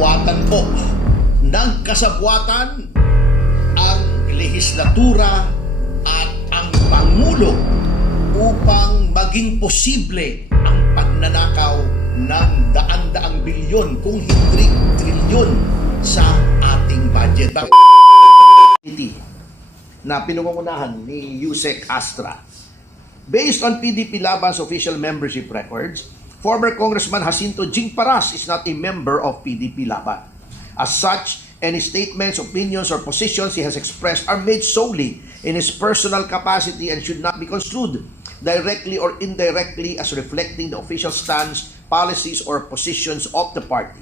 kasabwatan po ng kasabwatan ang lehislatura at ang Pangulo upang maging posible ang pagnanakaw ng daan-daang bilyon kung hindi trilyon sa ating budget. Bakit na pinungunahan ni Yusek Astra? Based on PDP Laban's official membership records, former Congressman Jacinto Jing Paras is not a member of PDP Laban. As such, any statements, opinions, or positions he has expressed are made solely in his personal capacity and should not be construed directly or indirectly as reflecting the official stance, policies, or positions of the party.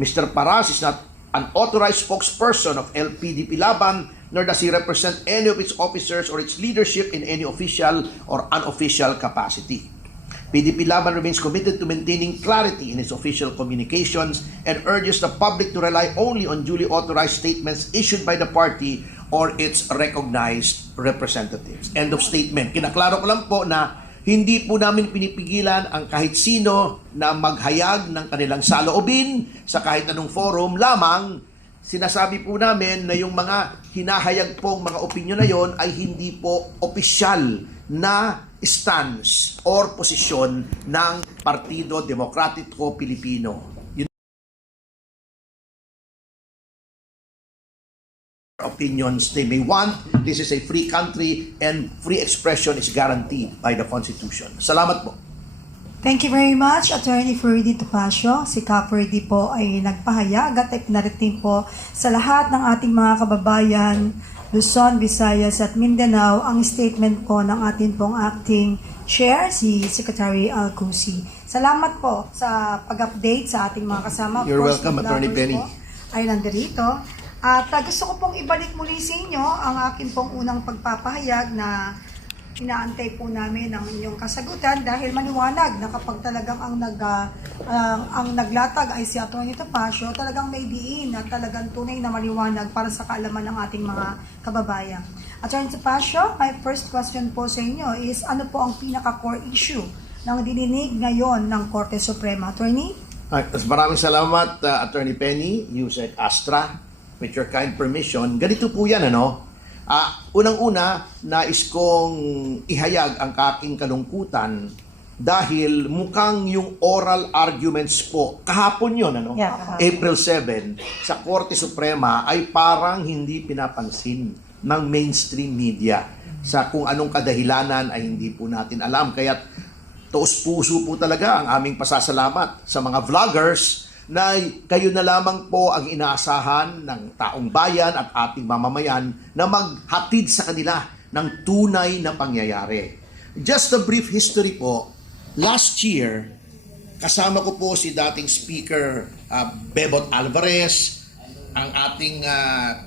Mr. Paras is not an authorized spokesperson of LPDP Laban, nor does he represent any of its officers or its leadership in any official or unofficial capacity. PDP Laban remains committed to maintaining clarity in its official communications and urges the public to rely only on duly authorized statements issued by the party or its recognized representatives. End of statement. Kinaklaro ko lang po na hindi po namin pinipigilan ang kahit sino na maghayag ng kanilang saloobin sa kahit anong forum, lamang sinasabi po namin na yung mga hinahayag pong mga opinyon na yon ay hindi po opisyal na stance or posisyon ng Partido Demokratiko Pilipino. Opinions they may want. This is a free country and free expression is guaranteed by the Constitution. Salamat po. Thank you very much, Attorney Ferdy Topacio. Si Ferdy po ay nagpahayag at ipinarating po sa lahat ng ating mga kababayan, Luzon, Visayas at Mindanao ang statement po ng ating pong acting chair, si Secretary Alcusi. Salamat po sa pag-update sa ating mga kasama. You're welcome, Attorney Penny. Ay nandirito. At gusto ko pong ibalik muli sa inyo ang aking pong unang pagpapahayag na inaantay po namin ang inyong kasagutan dahil maliwanag na kapag talagang ang naglatag ay si Atty. Topacio, talagang may diin at talagang tunay na maliwanag para sa kaalaman ng ating mga kababayan. Atty. Topacio, my first question po sa inyo is ano po ang pinaka-core issue ng dininig ngayon ng Korte Suprema? Attorney? Maraming salamat, Attorney Penny, Yusek Astra. With your kind permission, ganito po yan, ano? Unang-una, nais kong ihayag ang aking kalungkutan dahil mukhang yung oral arguments po, kahapon yun, ano? Yeah, April 7, sa Korte Suprema ay parang hindi pinapansin ng mainstream media sa kung anong kadahilanan ay hindi po natin alam. Kaya taos-puso po talaga ang aming pasasalamat sa mga vloggers na kayo na lamang po ang inaasahan ng taong bayan at ating mamamayan na maghatid sa kanila ng tunay na pangyayari. Just a brief history po, last year, kasama ko po si dating Speaker Bebot Alvarez, ang ating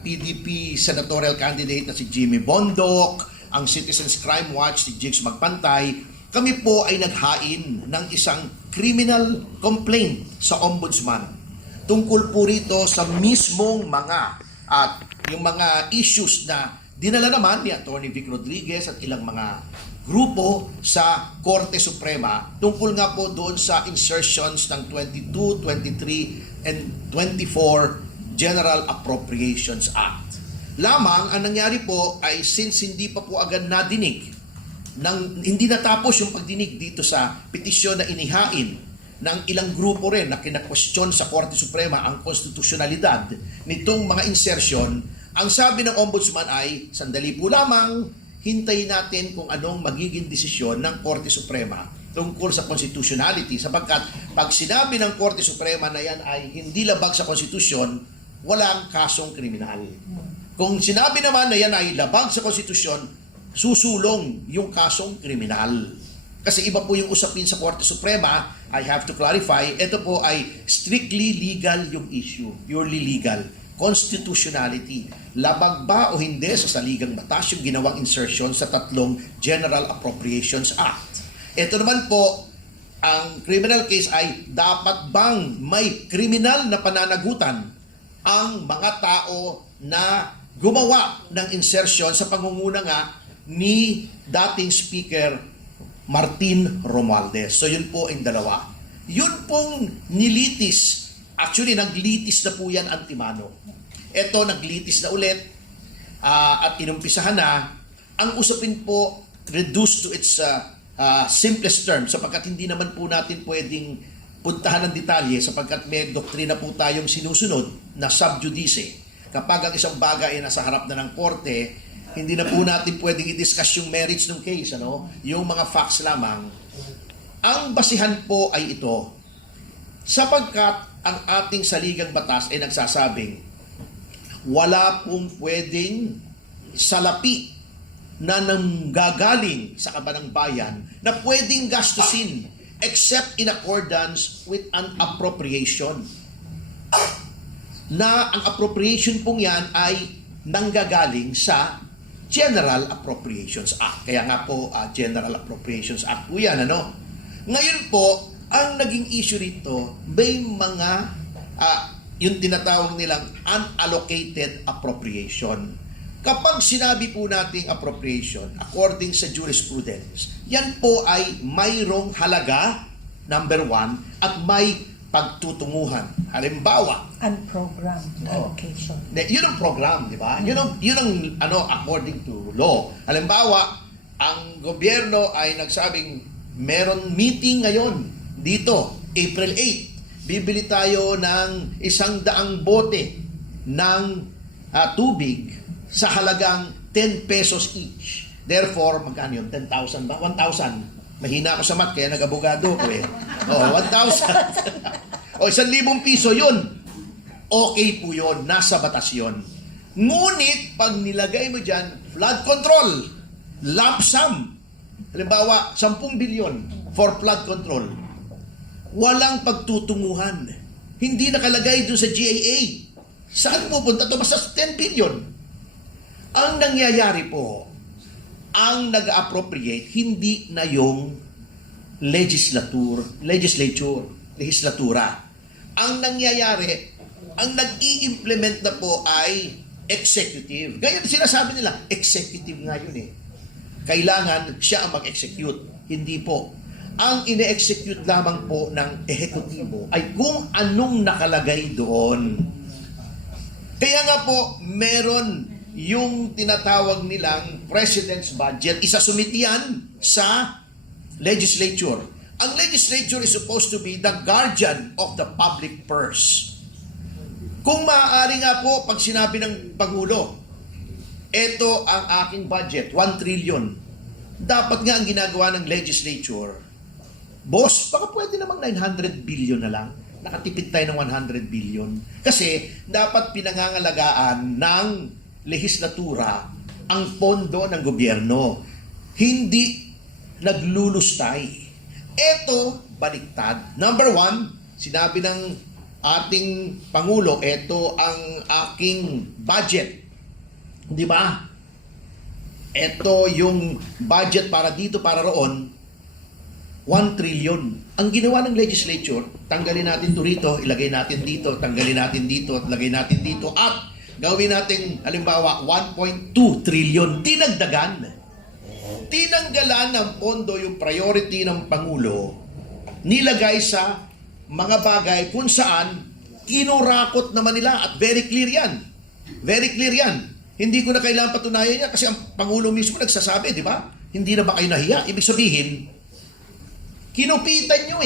PDP senatorial candidate na si Jimmy Bondoc, ang Citizens Crime Watch si Jigs Magpantay. Kami po ay naghain ng isang criminal complaint sa ombudsman tungkol po rito sa mismong yung mga issues na dinala naman ni Atty. Vic Rodriguez at ilang mga grupo sa Korte Suprema tungkol nga po doon sa insertions ng 22, 23, and 24 General Appropriations Act. Lamang, ang nangyari po ay since hindi pa po agad nadinig hindi natapos yung pagdinig dito sa petisyon na inihain ng ilang grupo rin na kinakwestiyon sa Korte Suprema ang konstitusyonalidad nitong mga insertion, ang sabi ng Ombudsman ay, sandali po lamang, hintayin natin kung anong magiging desisyon ng Korte Suprema tungkol sa constitutionality sapagkat pag sinabi ng Korte Suprema na yan ay hindi labag sa konstitusyon, walang kasong kriminal. Kung sinabi naman na yan ay labag sa konstitusyon, susulong yung kasong kriminal. Kasi iba po yung usapin sa Korte Suprema, I have to clarify, ito po ay strictly legal yung issue, purely legal. Constitutionality. Labag ba o hindi sa saligang batas yung ginawang insertion sa tatlong General Appropriations Act? Ito naman po, ang criminal case ay dapat bang may kriminal na pananagutan ang mga tao na gumawa ng insertion sa pangunguna nga ni dating Speaker Martin Romualdez. So yun po ang dalawa. Yun pong nilitis Actually, naglitis na po yan antimano. Ito, naglitis na ulit at inumpisahan na. Ang usapin po, reduced to its simplest term, sapagkat hindi naman po natin pwedeng puntahan ng detalye sapagkat may doktrina po tayong sinusunod na sub judice. Kapag ang isang bagay ay nasa harap na ng korte, hindi na po natin pwedeng i-discuss yung merits ng case, yung mga facts lamang. Ang basihan po ay ito, sapagkat ang ating saligang batas ay nagsasabing wala pong pwedeng salapi na nanggagaling sa kabanang bayan na pwedeng gastusin except in accordance with an appropriation. Na ang appropriation pong yan ay nanggagaling sa General Appropriations Act. Kaya nga po, General Appropriations Act po yan, Ngayon po, ang naging issue rito, may mga, yung tinatawag nilang unallocated appropriation. Kapag sinabi po nating appropriation, according sa jurisprudence, yan po ay mayroong halaga, number 1, at may pagtutunguhan. Halimbawa, Unprogrammed allocation. Yun ang program, di ba? Yun ang according to law. Halimbawa, ang gobyerno ay nagsabing meron meeting ngayon dito, April 8. Bibili tayo ng 100 bote ng tubig sa halagang 10 pesos each. Therefore, magkano yun? 10,000 ba? 1,000. Mahina ako sa math, kaya nag-abogado ko eh. 1,000. 1,000 piso yun. Okay po yun. Nasa batas yun. Ngunit, pag nilagay mo dyan, flood control, lump sum. Halimbawa, 10 bilyon for flood control. Walang pagtutunguhan. Hindi nakalagay dun sa GAA. Saan pupunta ito? Basta 10 billion. Ang nangyayari po, ang nag-appropriate, hindi na yung legislatura. Ang nangyayari, ang nag-i-implement na po ay executive. Ganyan sinasabi nila, executive nga yun eh. Kailangan siya ang mag-execute. Hindi po. Ang ine-execute lamang po ng ehekutibo ay kung anong nakalagay doon. Kaya nga po, meron yung tinatawag nilang president's budget, isasumit yan sa legislature. Ang legislature is supposed to be the guardian of the public purse. Kung maaari nga po, pag sinabi ng Pangulo, ito ang aking budget, 1 trillion. Dapat nga ang ginagawa ng legislature, boss, baka pwede namang 900 billion na lang. Nakatipid tayo ng 100 billion. Kasi dapat pinangangalagaan ng legislatura ang pondo ng gobyerno. Hindi naglulustay. Ito, baliktad. Number 1, sinabi ng ating Pangulo, ito ang aking budget. Di ba? Ito yung budget para dito, para roon, 1 trillion. Ang ginawa ng legislature, tanggalin natin ito rito, ilagay natin dito, tanggalin natin dito, at lagay natin dito, at gawin natin, halimbawa, 1.2 trillion. Dinagdagan. Tinanggalan ng pondo yung priority ng Pangulo, nilagay sa mga bagay kung saan kinurakot naman nila, at very clear yan. Very clear yan. Hindi ko na kailangan patunayan yan kasi ang Pangulo mismo nagsasabi, di ba? Hindi na ba kayo nahiya? Ibig sabihin, kinupitan nyo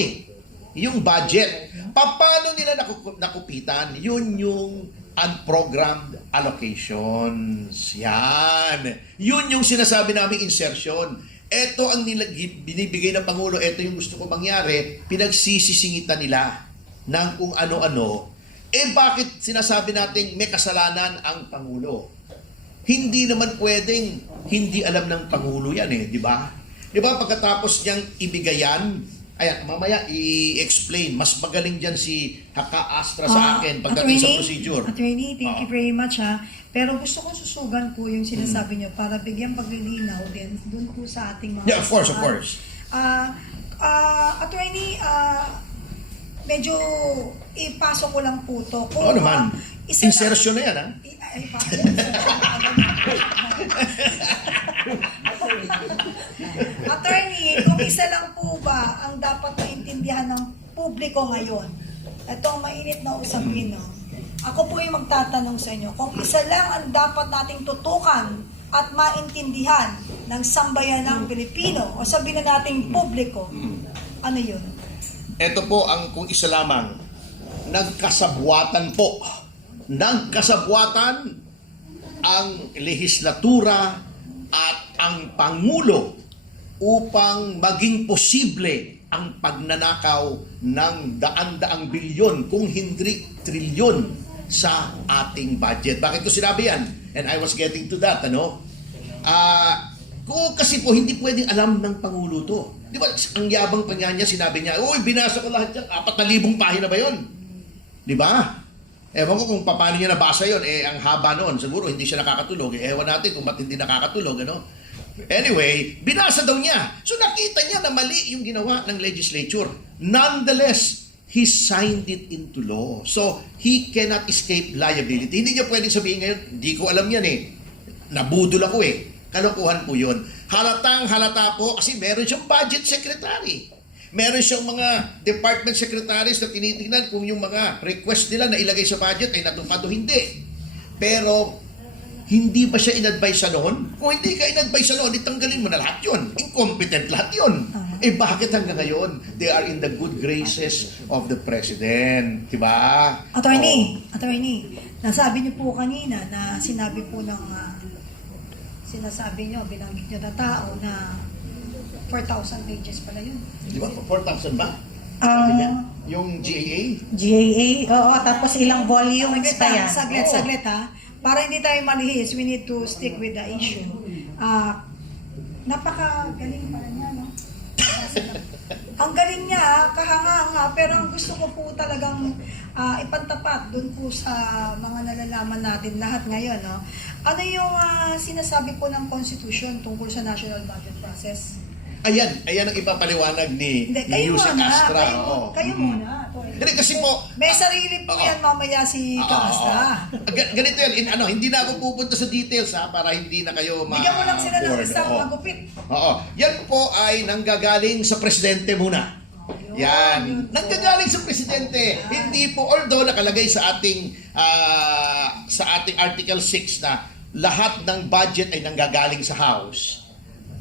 yung budget. Paano nila nakupitan? Yun yung unprogrammed allocations. Yan. Yun yung sinasabi namin insertion. Ito ang binibigay ng Pangulo, ito yung gusto ko mangyari, pinagsisisingitan nila ng kung ano-ano. Bakit sinasabi natin may kasalanan ang Pangulo? Hindi naman pwedeng hindi alam ng Pangulo yan di ba? Di ba pagkatapos niyang ibigayan, ayan, mamaya i-explain. Mas magaling dyan si Haka Astra sa akin pagdating sa procedure. Attorney, thank you very much Pero gusto ko susugan po yung sinasabi niyo para bigyan paglilinaw din dun po sa ating mga... Yeah, of course. Attorney, medyo ipasok ko lang po to. Oo naman. Insertion na yan, Attorney, kung isa lang po ba ang dapat maintindihan ng publiko ngayon Itong mainit na usapin, no? Ako po yung magtatanong sa inyo, kung isa lang ang dapat nating tutukan at maintindihan ng sambayanang Pilipino o sabihin na nating publiko, ano yun? Ito po ang kung isa lamang, nagkasabwatan po. Nagkasabwatan ang lehislatura at ang Pangulo upang maging posible ang pagnanakaw ng daan-daang bilyon kung hindi trilyon sa ating budget. Bakit ko sinabi yan? And I was getting to that, ano? Kasi po, hindi pwedeng alam ng Pangulo to. Di ba, ang yabang pa niya, sinabi niya, uy, binasa ko lahat yan, 4,000 pahina ba yun? Di ba? Ewan ko kung paano niya nabasa yun, ang haba noon, siguro hindi siya nakakatulog, ewan natin kung ba't hindi nakakatulog, ano? Anyway, binasa daw niya. So nakita niya na mali yung ginawa ng legislature. Nonetheless, he signed it into law. So, he cannot escape liability. Hindi niya pwedeng sabihin ngayon, hindi ko alam yan nabudol ako Kalokohan po yun. Halatang halata po kasi meron siyang budget secretary. Meron siyang mga department secretaries na tinitingnan kung yung mga request nila na ilagay sa budget ay natupad o hindi. Pero, hindi ba siya in-advise noon? Kung hindi ka in-advise noon, itanggalin mo na lahat yun. Incompetent lahat yun. Bakit hanggang ngayon? They are in the good graces of the President. Diba? Attorney, nasabi niyo po kanina na sinabi po ng sinasabi niyo, binanggit niyo na tao na 4,000 pages pala yun. Di ba? 4,000 ba? Sabi niya? Yung GAA? GAA, oo, tapos ilang volumes pa yan. Saglit ha. Para hindi tayo malihis, we need to stick with the issue. Napakagaling pala niya, no? Ang galing niya, kahanga-hanga, pero ang gusto ko po talagang ipantapat dun po sa mga nalalaman natin lahat ngayon, no? Ano yung sinasabi po ng Constitution tungkol sa national budget process? Ayan ang ipapaliwanag ni Yusek Astra. Kayo muna. Hindi kasi po, may sarili po yan mamaya si Kaastra. Ganito yan, hindi na ako pupunta sa details para hindi na kayo Bigyan mo lang sila ng bored. isang magupit. Yan po ay nanggagaling sa presidente muna. Yan. Nanggagaling sa presidente. Hindi po, although nakalagay sa ating Article 6 na lahat ng budget ay nanggagaling sa House.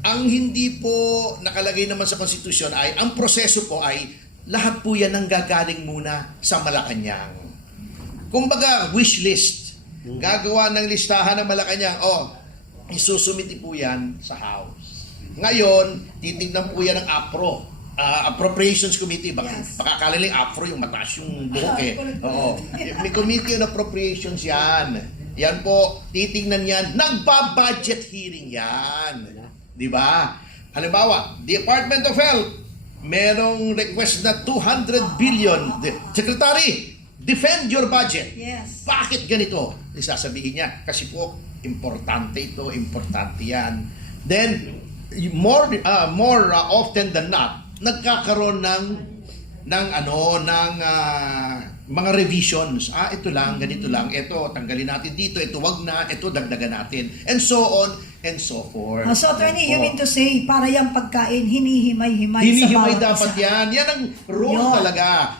Ang hindi po nakalagay naman sa Constitution ay, ang proseso po ay, lahat po yan nanggagaling muna sa Malacanang. Kumbaga, wish list. Gagawa ng listahan ng Malacanang. Isusumiti po yan sa House. Ngayon, titignan po yan ng APRO. Appropriations Committee. Baka akala APRO yung mataas yung buhok May Committee on Appropriations yan. Yan po, titignan yan. Nagba-budget hearing yan. Diba? Halimbawa, Department of Health, merong request na 200 billion. Secretary, defend your budget. Yes. Bakit ganito? Isasabihin niya, kasi po, importante ito, importante yan. Then, more often than not, nagkakaroon ng mga revisions. Ito lang, ganito lang. Ito, tanggalin natin dito. Ito, wag na. Ito, dagdagan natin. And so on and so forth. So, attorney, you mean to say, para yung pagkain, hinihimay-himay sa Hinihimay bawat dapat isa. yan. Yan ang role talaga.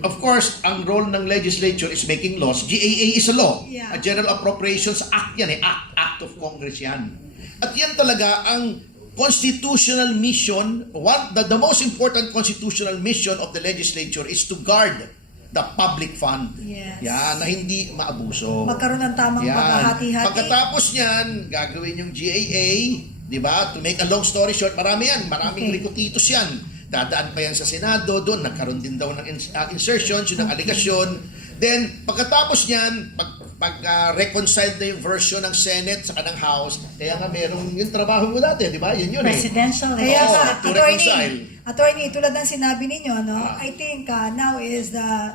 Of course, ang role ng legislature is making laws. GAA is a law. Yeah. A General Appropriations Act yan. Act of Congress yan. At yan talaga ang constitutional mission. The most important constitutional mission of the legislature is to guard the public fund. Yes. Yan, na hindi maabuso. Magkaroon ng tamang paghahati-hati. Pagkatapos niyan, gagawin yung GAA, di ba? To make a long story short, marami yan. Maraming rikotitos yan. Dadaan pa yan sa Senado, doon nagkaroon din daw ng insertions, yun ang aligasyon. Then, pagkatapos niyan, pag-reconciled na yung version ng Senate sa kanang House, kaya nga merong yung trabaho mo dati, di ba? Yun Presidential. Kaya Oo, nga, to reconcile. attorney, tulad ng sinabi ninyo, no, I think now is the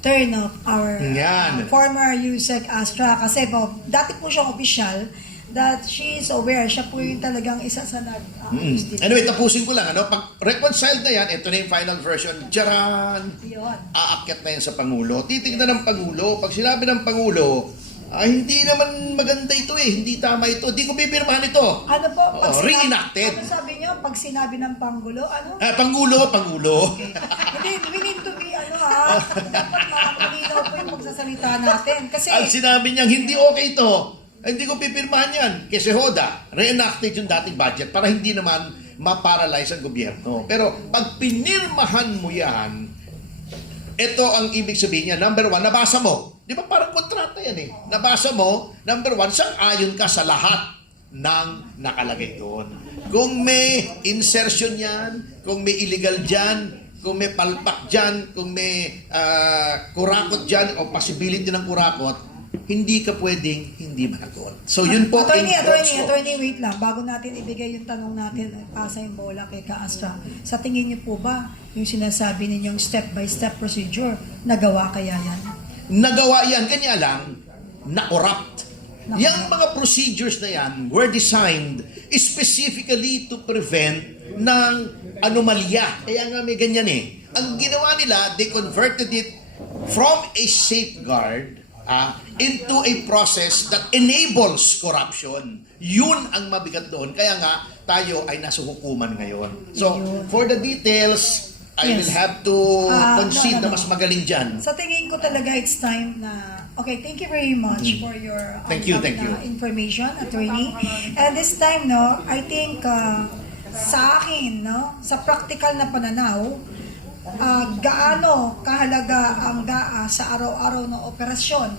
turn of our former Yusek Astra kasi po, dati po siyang official that she is aware, siya po yung talagang isa sa nag-ayos dito. Anyway, tapusin ko lang. Pag reconciled na yan, ito na yung final version. Jaran! Yun. Aakyat na yan sa Pangulo. Titignan ng Pangulo. Pag sinabi ng Pangulo, hindi naman maganda ito hindi tama ito. Di ko pipirmahan ito. Ano po? Reenacted. Ano sabi niyo? Pag sinabi ng Pangulo, ano? Pangulo. Okay. Hindi, we need to be, Dapat malinaw po yung pagsasalita natin. Kasi, Ang sinabi niyang hindi okay ito, hindi ko pipirmahan yan. Kasi Hoda, reenacted yung dating budget para hindi naman ma-paralyze ang gobyerno. Pero pag pinirmahan mo yan, ito ang ibig sabihin niya. Number one, nabasa mo. Di ba parang kontrata yan eh. Nabasa mo, number one, sang-ayon ka sa lahat ng nakalagay doon. Kung may insertion yan, kung may illegal dyan, kung may palpak dyan, kung may kurakot dyan, o possibility ng kurakot, hindi ka pwedeng hindi managot. So yun po. Attorney, wait lang. Bago natin ibigay yung tanong natin, pasa yung bola kay Ka-Astra. Sa tingin niyo po ba, yung sinasabi ninyong step-by-step procedure, nagawa kaya yan? Nagawa yan, kanya lang, na-corrupt. Yung mga procedures na yan were designed specifically to prevent ng anomalya. Kaya nga may ganyan eh. Ang ginawa nila, they converted it from a safeguard into a process that enables corruption. Yun ang mabigat doon. Kaya nga, tayo ay nasa hukuman ngayon. So, for the details, I will have to concede na mas magaling dyan. Sa tingin ko talaga, it's time na... Okay, thank you very much for your Thank you. information, attorney. And this time, no, I think sa akin, no, sa practical na pananaw, gaano kahalaga ang GAA sa araw-araw na operasyon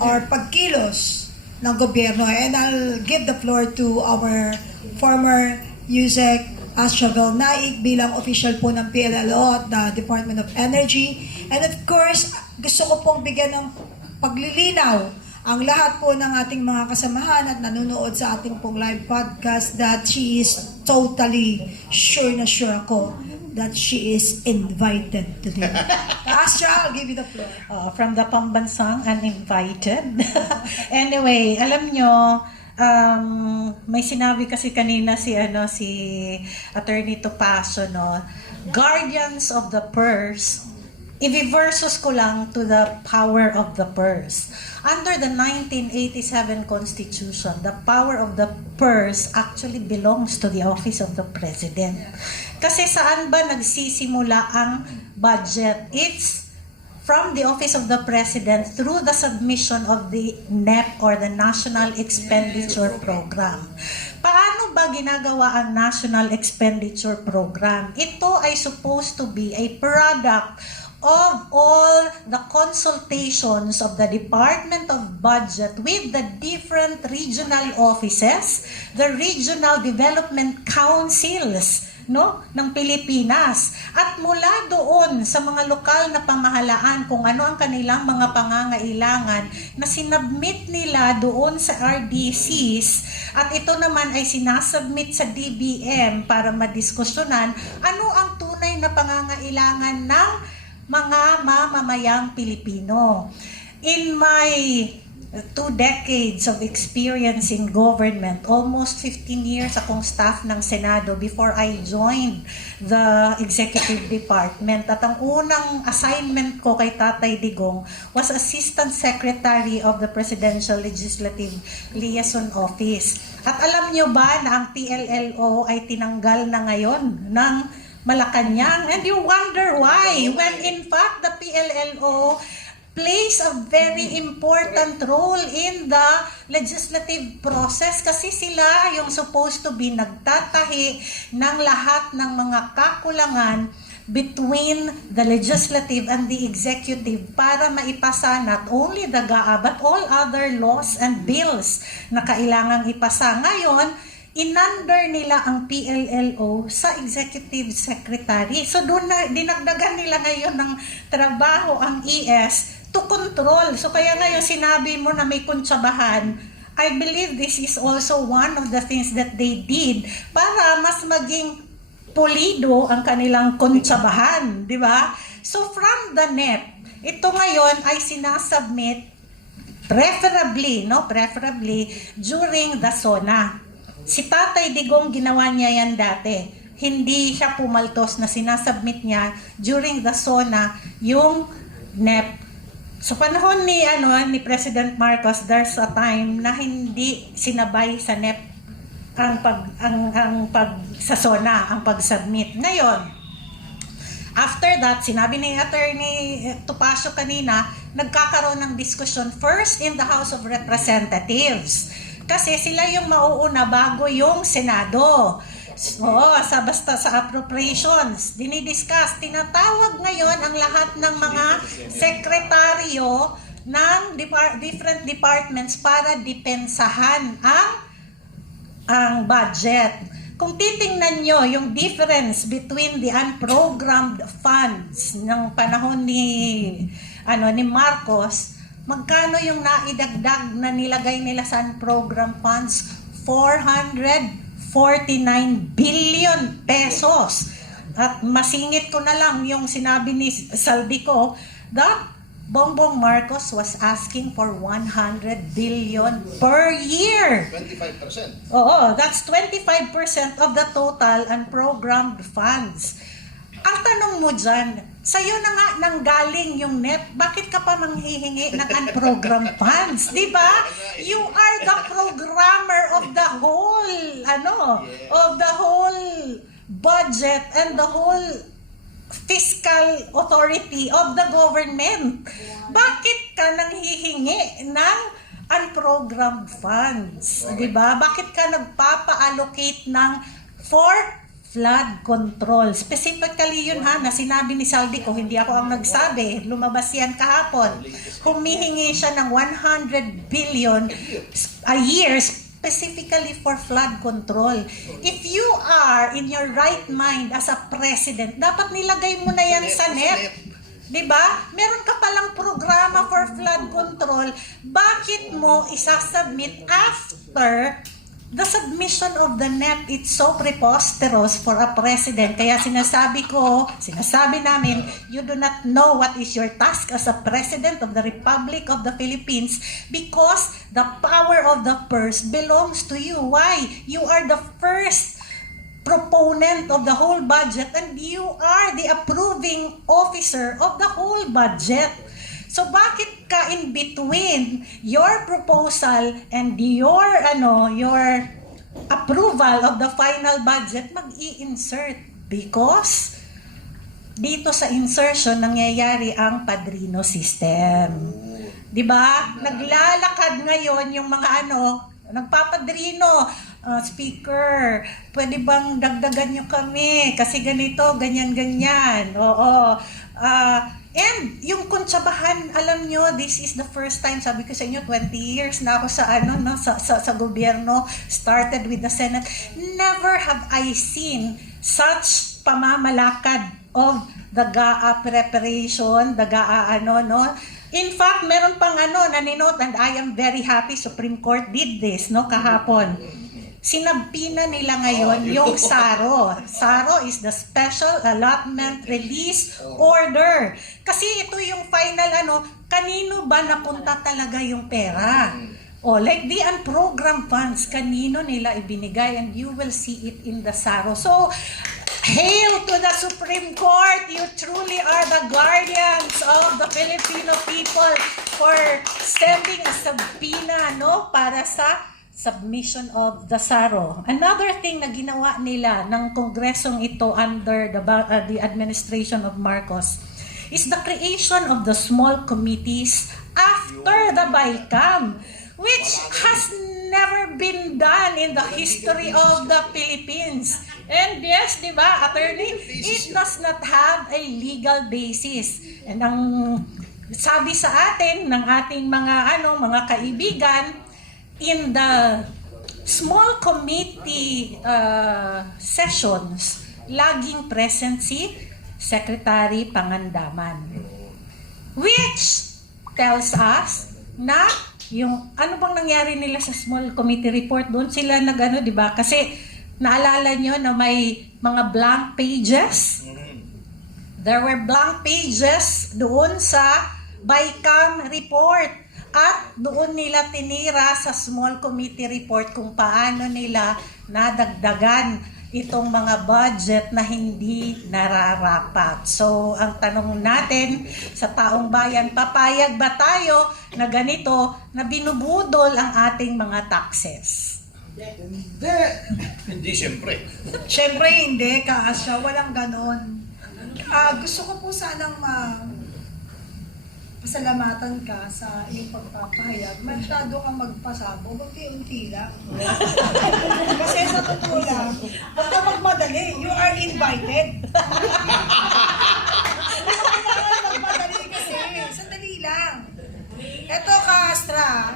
or pagkilos ng gobyerno. And I'll give the floor to our former USEC Ashavel Naik bilang official po ng PLLO at the Department of Energy. And of course, gusto ko pong bigyan ng paglilinaw ang lahat po ng ating mga kasamahan at nanonood sa ating pong live podcast that she is totally sure na sure ako that she is invited today. Asha, I'll give you the floor. From the Pambansang uninvited. Anyway, alam nyo, may sinabi kasi kanina si Attorney Topacio, no, guardians of the purse. I-versus ko lang to the power of the purse. Under the 1987 Constitution, the power of the purse actually belongs to the office of the President. Kasi saan ba nagsisimula ang budget? It's from the office of the President through the submission of the NEP or the National Expenditure Program. Paano ba ginagawa ang National Expenditure Program? Ito ay supposed to be a product of all the consultations of the Department of Budget with the different regional offices, the regional development councils, no, ng Pilipinas. At mula doon sa mga lokal na pamahalaan kung ano ang kanilang mga pangangailangan na sinubmit nila doon sa RDCs at ito naman ay sinasubmit sa DBM para madiskusyonan ano ang tunay na pangangailangan ng mga mamamayang Pilipino. In my 2 decades of experience in government, almost 15 years akong staff ng Senado before I joined the executive department. At ang unang assignment ko kay Tatay Digong was Assistant Secretary of the Presidential Legislative Liaison Office. At alam nyo ba na ang PLLO ay tinanggal na ngayon ng Malacanang? And you wonder why, when in fact the PLLO plays a very important role in the legislative process kasi sila yung supposed to be nagtatahi ng lahat ng mga kakulangan between the legislative and the executive para maipasa not only the GAA but all other laws and bills na kailangang ipasa. Ngayon, inander nila ang PLLO sa executive secretary. So doon na dinagdagan nila ngayon ng trabaho ang ES to control. So kaya ngayon sinabi mo na may kuntsabahan, I believe this is also one of the things that they did para mas maging pulido ang kanilang kuntsabahan, di ba? So from the NEP, ito ngayon ay sinasubmit preferably during the SONA. Si Tatay Digong ginawa niya yan dati. Hindi siya pumaltos na sinasubmit niya during the SONA yung NEP. Sa panahon ni President Marcos, there's a time na hindi sinabay sa NEP sa SONA ang pag-submit. Ngayon, After that, sinabi ni Attorney Topacio kanina, nagkakaroon ng discussion first in the House of Representatives. Kasi sila yung mauuna bago yung Senado. Basta sa appropriations, dinidiscuss, tinatawag ngayon ang lahat ng mga sekretaryo ng different departments para depensahan ang budget. Kung titingnan nyo yung difference between the unprogrammed funds ng panahon ni Marcos, magkano yung naidagdag na nilagay nila sa unprogrammed funds? 449 billion pesos. At masingit ko na lang yung sinabi ni Saldico that Bongbong Marcos was asking for 100 billion per year. 25%. Oo, that's 25% of the total unprogrammed funds. Ang tanong mo dyan, sa'yo na nga nanggaling yung NEP, bakit ka pa manghihingi ng unprogrammed funds? Di ba? You are the programmer of the whole budget and the whole fiscal authority of the government. Bakit ka nanghihingi ng unprogrammed funds? Di ba? Bakit ka nagpapa-allocate for flood control? Specifically yun na sinabi ni Saldico, hindi ako ang nagsabi, lumabas yan kahapon. Humihingi siya ng 100 billion a year specifically for flood control. If you are in your right mind as a president, dapat nilagay mo na yan sa NEP. Diba? Meron ka palang programa for flood control, bakit mo isasubmit after the submission of the NEP? It's so preposterous for a president. Kaya sinasabi namin, you do not know what is your task as a president of the Republic of the Philippines because the power of the purse belongs to you. Why? You are the first proponent of the whole budget and you are the approving officer of the whole budget. So bakit ka in between your proposal and your approval of the final budget mag-i-insert? Because dito sa insertion nangyayari ang padrino system. 'Di ba? Naglalakad ngayon yung mga nagpapadrino, speaker, pwede bang dagdagan nyo kami kasi ganito, ganyan. Oo. And yung Kuntsabahan, alam nyo, this is the first time, sabi ko sa inyo, 20 years na ako sa gobyerno, started with the Senate. Never have I seen such pamamalakad of the GAA preparation, the GAA In fact, meron pang naninot, and I am very happy Supreme Court did this, kahapon. Sinabina nila ngayon yung SARO. SARO is the Special Allotment Release Order. Kasi ito yung final kanino ba napunta talaga yung pera? Like the unprogrammed funds, kanino nila ibinigay, and you will see it in the SARO. So, hail to the Supreme Court! You truly are the guardians of the Filipino people for sending a subpoena, para sa submission of the SARO. Another thing na ginawa nila ng kongresong ito under the administration of Marcos is the creation of the small committees after the BICAM, which has never been done in the history of the Philippines. And yes, di ba, attorney, it does not have a legal basis. And ang sabi sa atin ng ating mga kaibigan, in the small committee sessions, laging present si Secretary Pangandaman, which tells us na yung bang nangyari nila sa small committee report, doon sila di ba? Kasi naalala nyo na may mga blank pages. There were blank pages doon sa BICAM report. At doon nila tinira sa small committee report kung paano nila nadagdagan itong mga budget na hindi nararapat. So, ang tanong natin sa taong bayan, papayag ba tayo na ganito, na binubudol ang ating mga taxes? Hindi, siyempre. Siyempre hindi, kaasya, walang ganon. Gusto ko po sanang pasalamatan ka sa iyong pagpapahayag. Masyado kang magpasabog, unti-unti lang. Kasi sa totoo lang, huwag ka magmadali. You are invited. Kailangan magmadali kasi. Sandali lang. Eto ka, Astra,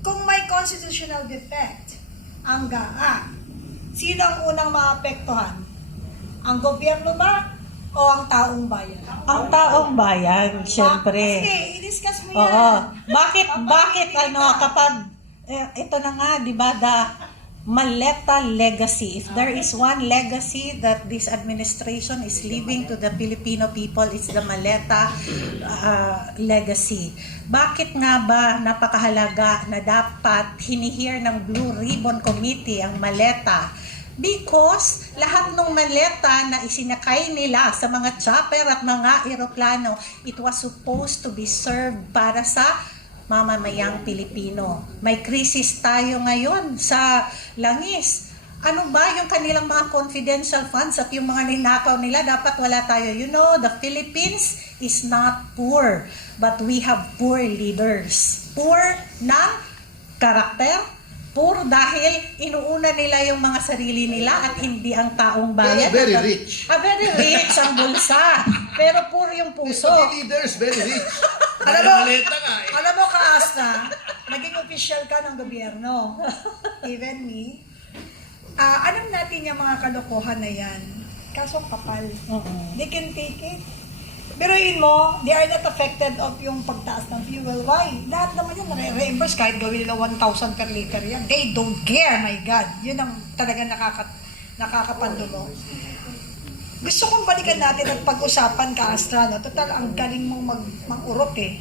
kung may constitutional defect ang GAA, sino ang unang maapektuhan? Ang gobyerno ba o ang taong bayan? Ang taong bayan, syempre. Sige, i-discuss mo yan. Oo. Bakit kapag ito na nga, 'di ba, the Maleta legacy. If there is one legacy that this administration is leaving to the Filipino people, it's the Maleta legacy. Bakit nga ba napakahalaga na dapat hinihir ng Blue Ribbon Committee ang Maleta? Because lahat ng maleta na isinakay nila sa mga chopper at mga eroplano, it was supposed to be served para sa mamamayang Pilipino. May krisis tayo ngayon sa langis. Ano ba yung kanilang mga confidential funds at yung mga ninakaw nila? Dapat wala tayo. You know, the Philippines is not poor, but we have poor leaders. Poor ng karakter, poor dahil inuuna nila yung mga sarili nila at hindi ang taong bayan. Very rich. Very rich ang bulsa. Pero poor yung puso. The leaders, very rich. Alam mo ka, Asta, naging official ka ng gobyerno. Even me. Alam natin yung mga kalokohan na yan. Kaso kapal. They can take it. Biruin mo, they are not affected of yung pagtaas ng fuel. Why? Lahat naman yun, re-reimburse kahit gawin nila 1,000 per liter yan. They don't care, my God. Yun ang talaga nakakapandulo. Gusto kong balikan natin at pag-usapan ka, Astra, no? Total, ang galing mong mang-urok eh.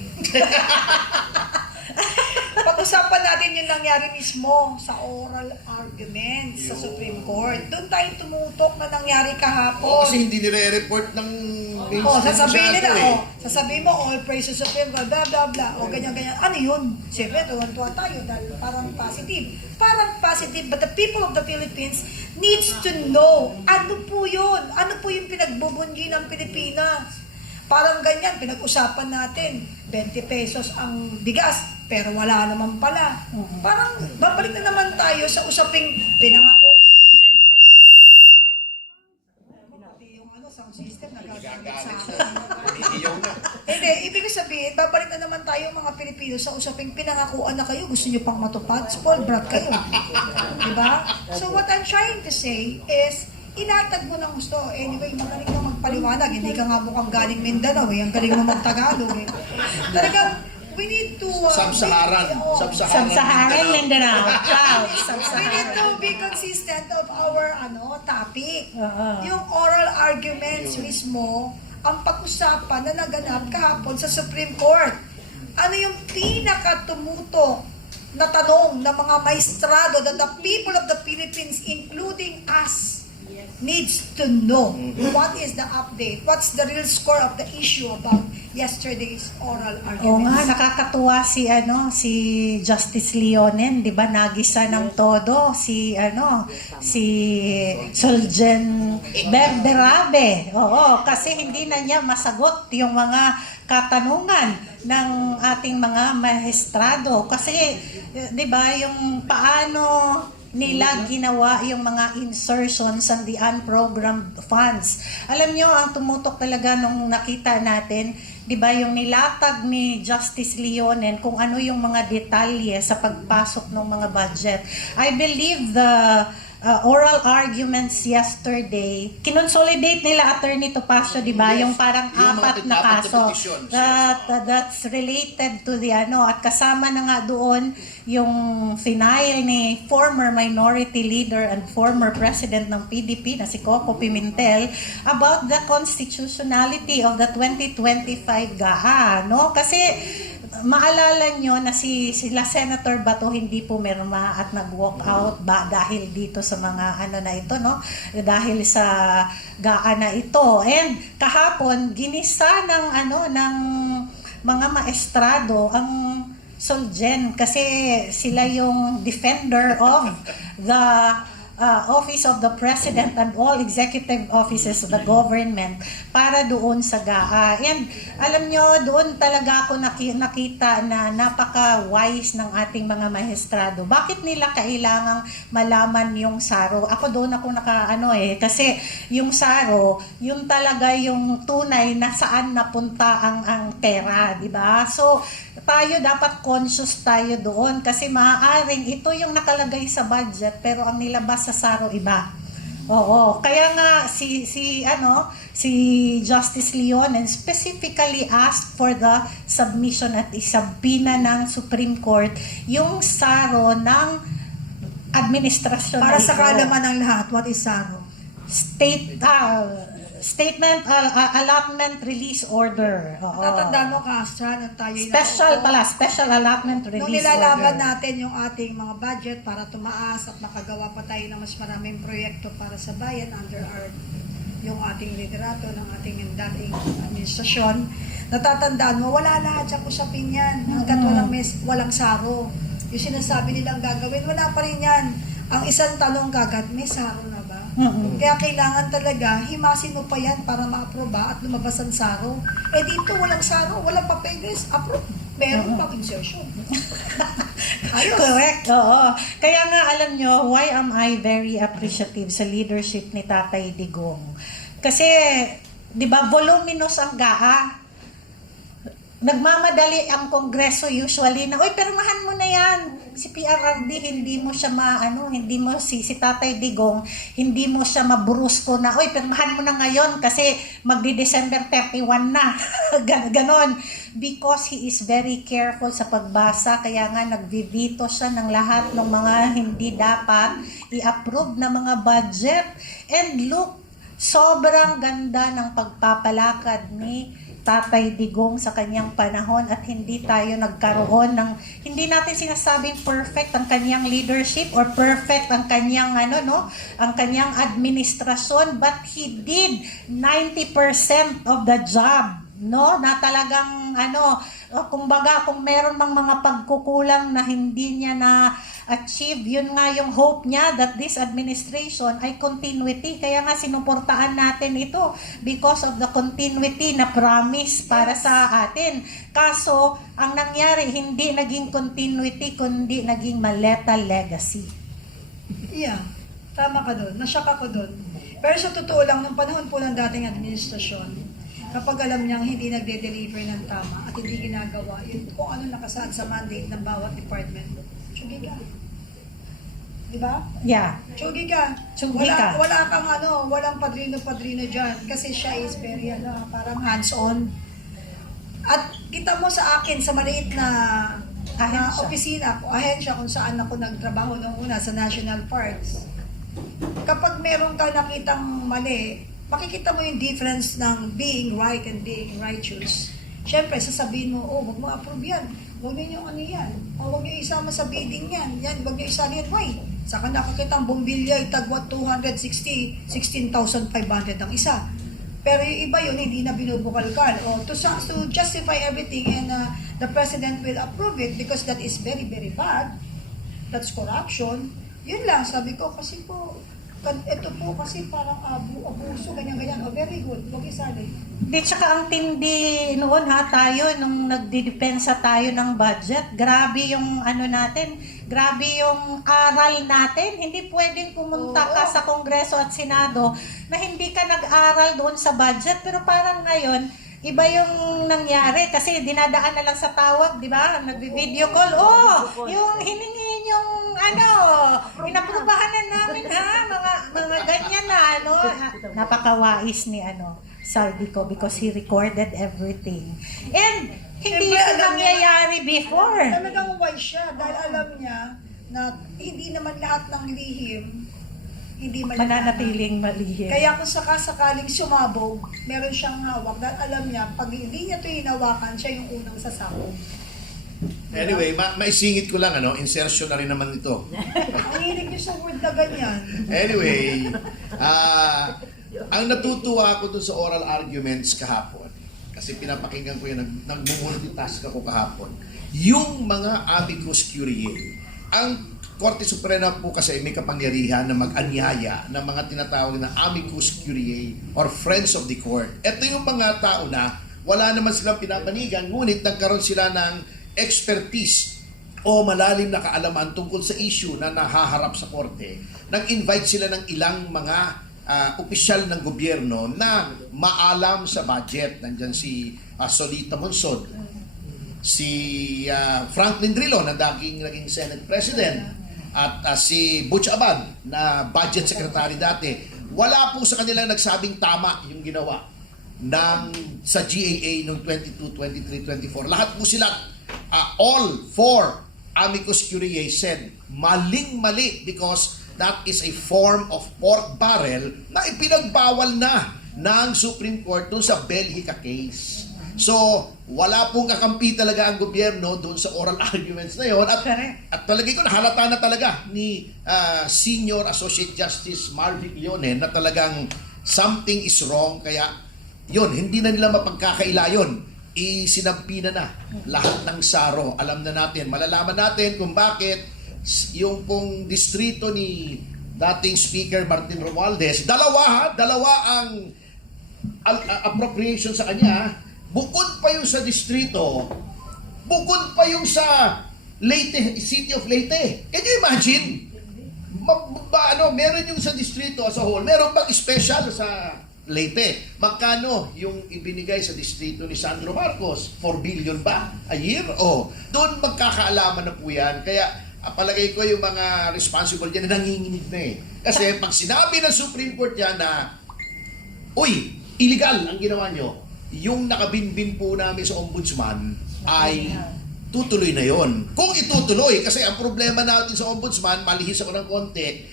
Pag-usapan natin yung nangyari mismo sa oral arguments sa Supreme Court. Doon tayo tumutok na nangyari kahapon. Kasi hindi nire-report ng sasabihin nila, masyado, sasabihin mo, all praise to Supreme Court, blah, blah, blah, ganyan. Ano yun? Siyempre, tuwan-tuwa tayo dahil parang positive. Parang positive, but the people of the Philippines needs to know, ano po yun? Ano po yung pinagbubunyi ng Pilipinas? Parang ganyan, pinag-usapan natin, 20 pesos ang bigas, pero wala naman pala. Parang babalik na naman tayo sa usaping pinangako. Sound system nagagamit sa Hindi, ibig sabihin, babalik na naman tayo mga Pilipino sa usaping pinangakuan na kayo, gusto nyo pang matupad, spoiled brat kayo. Diba? So what I'm trying to say is, inatag mo ng gusto. Anyway, magaling ka magpaliwanag. Hindi ka nga mukhang galing Mindanao eh. Ang galing mo mag-Tagalog eh. Talagang, we need to... Sub-Saharan Mindanao. We need to be consistent of our topic. Yung oral arguments mismo, ang pag-usapan na naganap kahapon sa Supreme Court. Ano yung pinaka-tumutok na tanong ng mga maestrado that the people of the Philippines, including us, needs to know what is the update, what's the real score of the issue about yesterday's oral arguments. Oo nga, nakakatuwa si Justice Leonen, 'di ba? Nagisa ng todo si Soljen Berderabe. Oo, kasi hindi na niya masagot yung mga katanungan ng ating mga maestrado kasi 'di ba yung paano nila ginawa yung mga insertions on the unprogrammed funds. Alam nyo, ang tumutok talaga nung nakita natin, di ba, yung nilatag ni Justice Leonen kung ano yung mga detalye sa pagpasok ng mga budget. I believe the oral arguments yesterday, kinonsolidate nila Attorney Topacio, di ba? Yung parang yung apat na kaso that's related to the at kasama na nga doon yung final ni former minority leader and former president ng PDP na si Coco Pimentel about the constitutionality of the 2025 GAA, no? Kasi maalala nyo na sila Senator Bato hindi pumirma at nag-walk out ba dahil dito sa mga na ito, no? Dahil sa GAA na ito. And kahapon ginisa ng mga maestrado ang Soljen kasi sila yung defender of the Office of the President and all executive offices of the government para doon sa GAA. And alam nyo, doon talaga ako nakita na napaka-wise ng ating mga maestrado. Bakit nila kailangang malaman yung SARO? Ako doon ako kasi yung SARO, yung talaga yung tunay na saan napunta ang pera, di ba? So, tayo dapat conscious tayo doon kasi maaaring ito yung nakalagay sa budget pero ang nilabas sa SARO iba. Oo, kaya nga si Justice Leon and specifically asked for the submission at isabina ng Supreme Court yung SARO ng administrasyon Para na sa ito. kaalaman ng lahat, what is SARO? Statement Allotment Release Order. Oo. Tatandaan mo, Castra, na tayo Special Allotment nung Release nilalaban Order. natin yung ating mga budget para tumaas at makagawa pa tayo ng mas maraming proyekto para sa bayan under yung ating liderato ng ating dating administrasyon, natatandaan mo, wala lahat sa usapin yan. Hanggat walang SARO. Yung sinasabi nilang gagawin, wala pa rin yan. Ang isang tanong kagad, may SARO na ba? Kaya kailangan talaga, himasin mo pa yan para ma-aproba at lumabas ang SARO. Eh dito, walang SARO, walang papeles, approve. Meron pang insertion. Ayos. Correct, oo. Kaya nga alam nyo, why am I very appreciative sa leadership ni Tatay Digong? Kasi, di ba, voluminous ang GAA. Nagmamadali ang Kongreso usually na, oy, permahan mo na yan. Si PRRD, hindi mo siya hindi mo si Tatay Digong, hindi mo siya maburusko na, oy, permahan mo na ngayon kasi magdi-December 31 na. Ganon. Because he is very careful sa pagbasa, kaya nga nagvivito siya ng lahat ng mga hindi dapat i-approve na mga budget. And look, sobrang ganda ng pagpapalakad ni Tatay Digong sa kanyang panahon at hindi tayo nagkaroon ng, hindi natin sinasabing perfect ang kanyang leadership or perfect ang kanyang ang kanyang administrasyon, but he did 90% of the job, na talagang kumbaga kung meron mang mga pagkukulang na hindi niya na achieve, yun nga yung hope niya that this administration ay continuity. Kaya nga sinuportahan natin ito because of the continuity na promise para sa atin. Kaso, ang nangyari, hindi naging continuity, kundi naging maleta legacy. Yeah, tama ka doon. Nasyak ako doon. Pero sa totoo lang, nung panahon po ng dating administrasyon, kapag alam niyang hindi nagde-deliver ng tama at hindi ginagawa, yun kung ano nakasaad sa mandate ng bawat department, tsugi ka. Diba? Yeah. Tsugi ka. Tsugi ka. Wala kang walang padrino-padrino dyan kasi siya is very parang hands-on. At kita mo sa akin sa maliit na Ahensya. opisina, ahensya kung saan ako nagtrabaho noong una sa National Parks. Kapag meron ka nakitang mali, makikita mo yung difference ng being right and being righteous. Siyempre, sasabihin mo, wag mo approve yan. Huwag niyo yan. O huwag niyo isama sa bidding yan. Huwag niyo isali yan. Why? Saka nakakita ang bumbilya, itagwa 16,500 ang isa. Pero yung iba yun, hindi na binubukalkal. To justify everything and the president will approve it because that is very, very bad. That's corruption. Yun lang, sabi ko, kasi po, ito po kasi parang abuso, ganyan-ganyan. Very good, huwag isali. Di, tsaka ang tindi noon tayo, nung nagdidepensa tayo ng budget, grabe yung natin, grabe yung aral natin. Hindi pwedeng pumunta ka sa Kongreso at Senado na hindi ka nag-aral doon sa budget. Pero parang ngayon, iba yung nangyari kasi dinadaan na lang sa tawag, di ba? Nagbi-video call. Yung hiningin yung inaprubahan na namin mga ganyan na napakawais ni Saldico because he recorded everything. And hindi ito nangyayari before. Talagang wise siya dahil alam niya na hindi naman lahat ng lihim hindi mananatiling malihim. Kaya kung sakasakaling sumabog, meron siyang hawak dahil alam niya, pag hindi niya ito hinawakan, siya yung unang sasabog. Anyway, maisingit ko lang, insertion na rin naman ito. Ang hilig niyo sa word na ganyan. Anyway, ang natutuwa ako dun sa oral arguments kahapon, kasi pinapakinggan ko yun, nag-multitask ako kahapon, yung mga amicus curiae, ang Korte Suprema po kasi may kapangyarihan na mag-anyaya ng mga tinatawag na amicus curiae or friends of the court. Ito yung mga tao na wala naman silang pinapanigan, ngunit nagkaroon sila ng expertise o malalim na kaalaman tungkol sa issue na nahaharap sa korte. Nag-invite sila ng ilang mga opisyal ng gobyerno na maalam sa budget. Nandyan si Solita Monsod, si Franklin Drilon na naging Senate President, at si Butch Abad na budget secretary dati. Wala po sa kanila nagsabing tama yung ginawa sa GAA noong 22, 23, 24. Lahat po sila, all four amicus curiae said maling-mali because that is a form of pork barrel na ipinagbawal na ng Supreme Court doon sa Belgica case. So, wala pong kakampi talaga ang gobyerno doon sa oral arguments na yon. At talagay ko, nahalata na talaga ni Senior Associate Justice Marvic Leone na talagang something is wrong. Kaya, yon hindi na nila mapagkakaila yun. Isinampi na lahat ng saro. Alam na natin, malalaman natin kung bakit yung pong distrito ni dating Speaker Martin Romualdez, dalawa ang appropriation sa kanya. Bukod pa yung sa distrito, bukod pa yung sa Leyte, City of Leyte. Can you imagine? Meron yung sa distrito as a whole, meron bang special sa Leyte? Magkano yung ibinigay sa distrito ni Sandro Marcos? 4 billion ba a year? Doon magkakaalaman na po yan. Kaya palagay ko yung mga responsible dyan na nanginginig na eh. Kasi pag sinabi ng Supreme Court yan na, uy, illegal ang ginawa nyo, yung nakabinbin po namin sa ombudsman ay tutuloy na yon. Kung itutuloy, kasi ang problema natin sa ombudsman, malihis ako ng konti,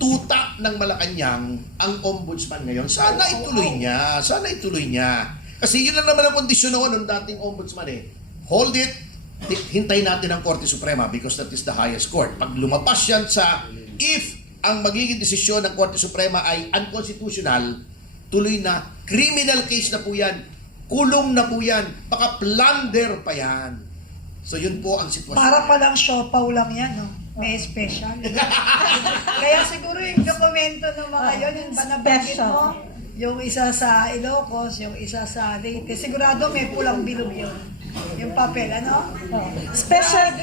tuta ng Malacanang ang ombudsman ngayon. Sana ituloy niya. Kasi yun lang naman ang kondisyon noon ng dating ombudsman Hold it, hintayin natin ang Korte Suprema because that is the highest court. Pag lumabas yan if ang magiging desisyon ng Korte Suprema ay unconstitutional, tuloy na, criminal case na po yan, kulong na po yan, baka plunder pa yan. So yun po ang sitwasyon. Para palang siopaw lang yan, no? May special. Kaya siguro yung dokumento ng mga yun, yung banabanggit mo, yung isa sa Ilocos, yung isa sa Leyte, sigurado may pulang bilog yun. Yung papel, ano? Special,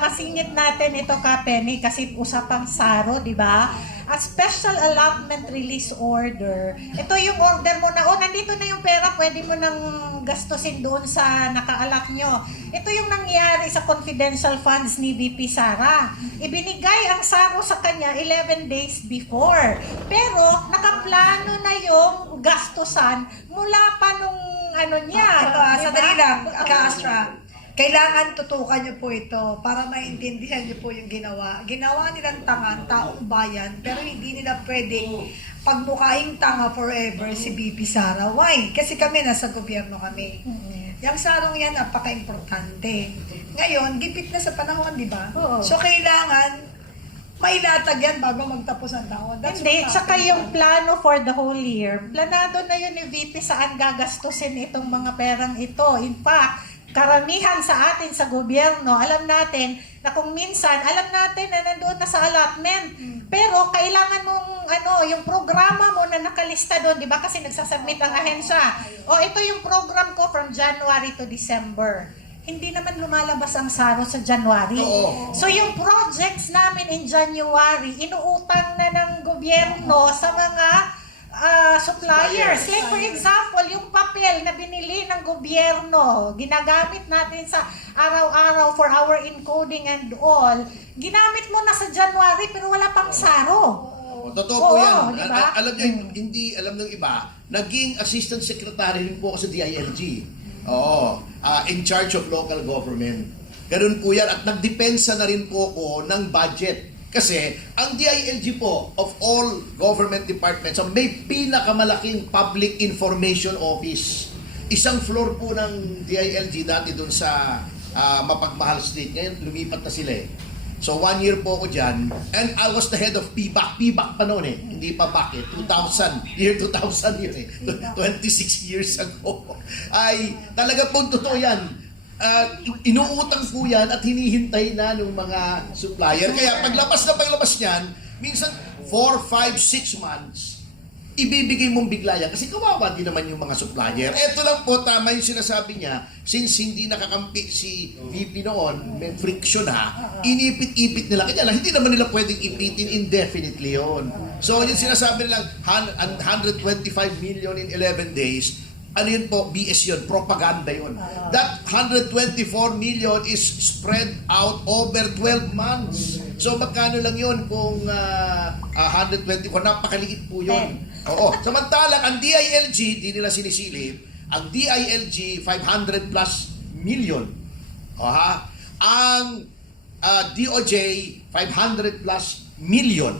masingit natin ito ka, Penny, kasi usapang saro, di ba? A special allotment release order. Ito yung order mo na, nandito na yung pera, pwede mo nang gastusin doon sa nakaalak nyo. Ito yung nangyari sa confidential funds ni VP Sara. Ibinigay ang saro sa kanya 11 days before. Pero nakaplano na yung gastusan mula pa nung niya. Sandali lang, Ka-Astra. Kailangan tutukan niyo po ito para maintindihan niyo po yung ginawa. Ginawa nilang tanga, taong bayan, pero hindi nila pwedeng pagmukhaing tanga forever si BP Sara. Why? Kasi kami, nasa gobyerno kami. Yung sarong yan, napaka-importante. Ngayon, gipit na sa panahon, di ba? So, kailangan mailatag yan bago magtapos ang taon. Hindi, saka yung plano for the whole year, planado na yun ni VP saan gagastusin itong mga perang ito. In fact, karamihan sa atin sa gobyerno, alam natin na kung minsan, alam natin na nandoon na sa allotment. Pero kailangan mong yung programa mo na nakalista doon, di ba? Kasi nagsasubmit ang ahensya. Ito yung program ko from January to December. Hindi naman lumalabas ang saro sa January. So yung projects namin in January, inuutang na ng gobyerno sa mga suppliers. Like for example, yung papel na binili ng gobyerno, ginagamit natin sa araw-araw for our encoding and all, ginamit mo na sa January pero wala pang saro. Totoo po yan. Diba? Alam nyo, hindi alam ng iba, naging assistant secretary rin po ako sa DILG. In charge of local government. Ganun po yan. At nagdepensa na rin po ako ng budget. Kasi ang DILG po, of all government departments, may pinakamalaking public information office. Isang floor po ng DILG dati doon sa Mapagmahal Street. Ngayon, lumipat na sila So 1 year po ako dyan, and I was the head of PBAC. PBAC pa noon hindi pa BAC 2000, year 2000 yun 26 years ago. Ay, talaga pong totoo yan. inuutang po yan at hinihintay na ng mga supplier. Kaya paglabas niyan, minsan 4, 5, 6 months, ibibigay mong bigla yan kasi kawawa din naman yung mga supplier. Eto lang po, tama yung sinasabi niya, since hindi nakakampi si VP noon, may friction inipit-ipit nila. Kaya lang, hindi naman nila pwedeng ipitin indefinitely yon. So, yung sinasabi nilang 125 million in 11 days, ano yun po, BS yun, propaganda yun. That 124 million is spread out over 12 months. So magkano lang yun kung 124, napakaliit po yun. Oo. Samantalang ang DILG, di nila sinisilip, ang DILG 500 plus million. Ang DOJ 500 plus million.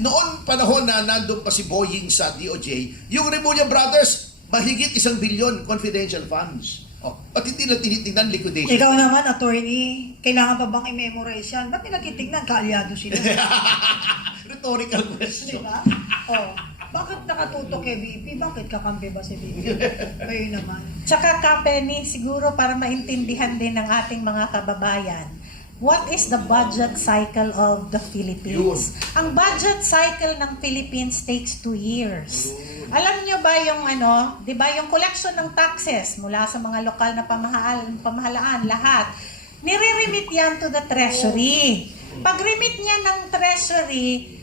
Noon panahon na nandun pa si Boying sa DOJ, yung Remulla Brothers, mahigit 1 billion confidential funds. Ba't hindi na tinitingnan liquidation? Ikaw naman, attorney, kailangan pa bang i-memorize yan? Ba't nila titignan? Kaalyado sila. Rhetorical question. Diba? Bakit nakatutok kay VP? Bakit kakampi ba si VP? Kayo naman. Tsaka Penny, siguro para maintindihan din ng ating mga kababayan, what is the budget cycle of the Philippines? Ang budget cycle ng Philippines takes 2 years. Alam nyo ba yung di ba yung collection ng taxes mula sa mga lokal na pamahalaan, lahat, nire-remit yan to the treasury. Pag-remit niya ng treasury,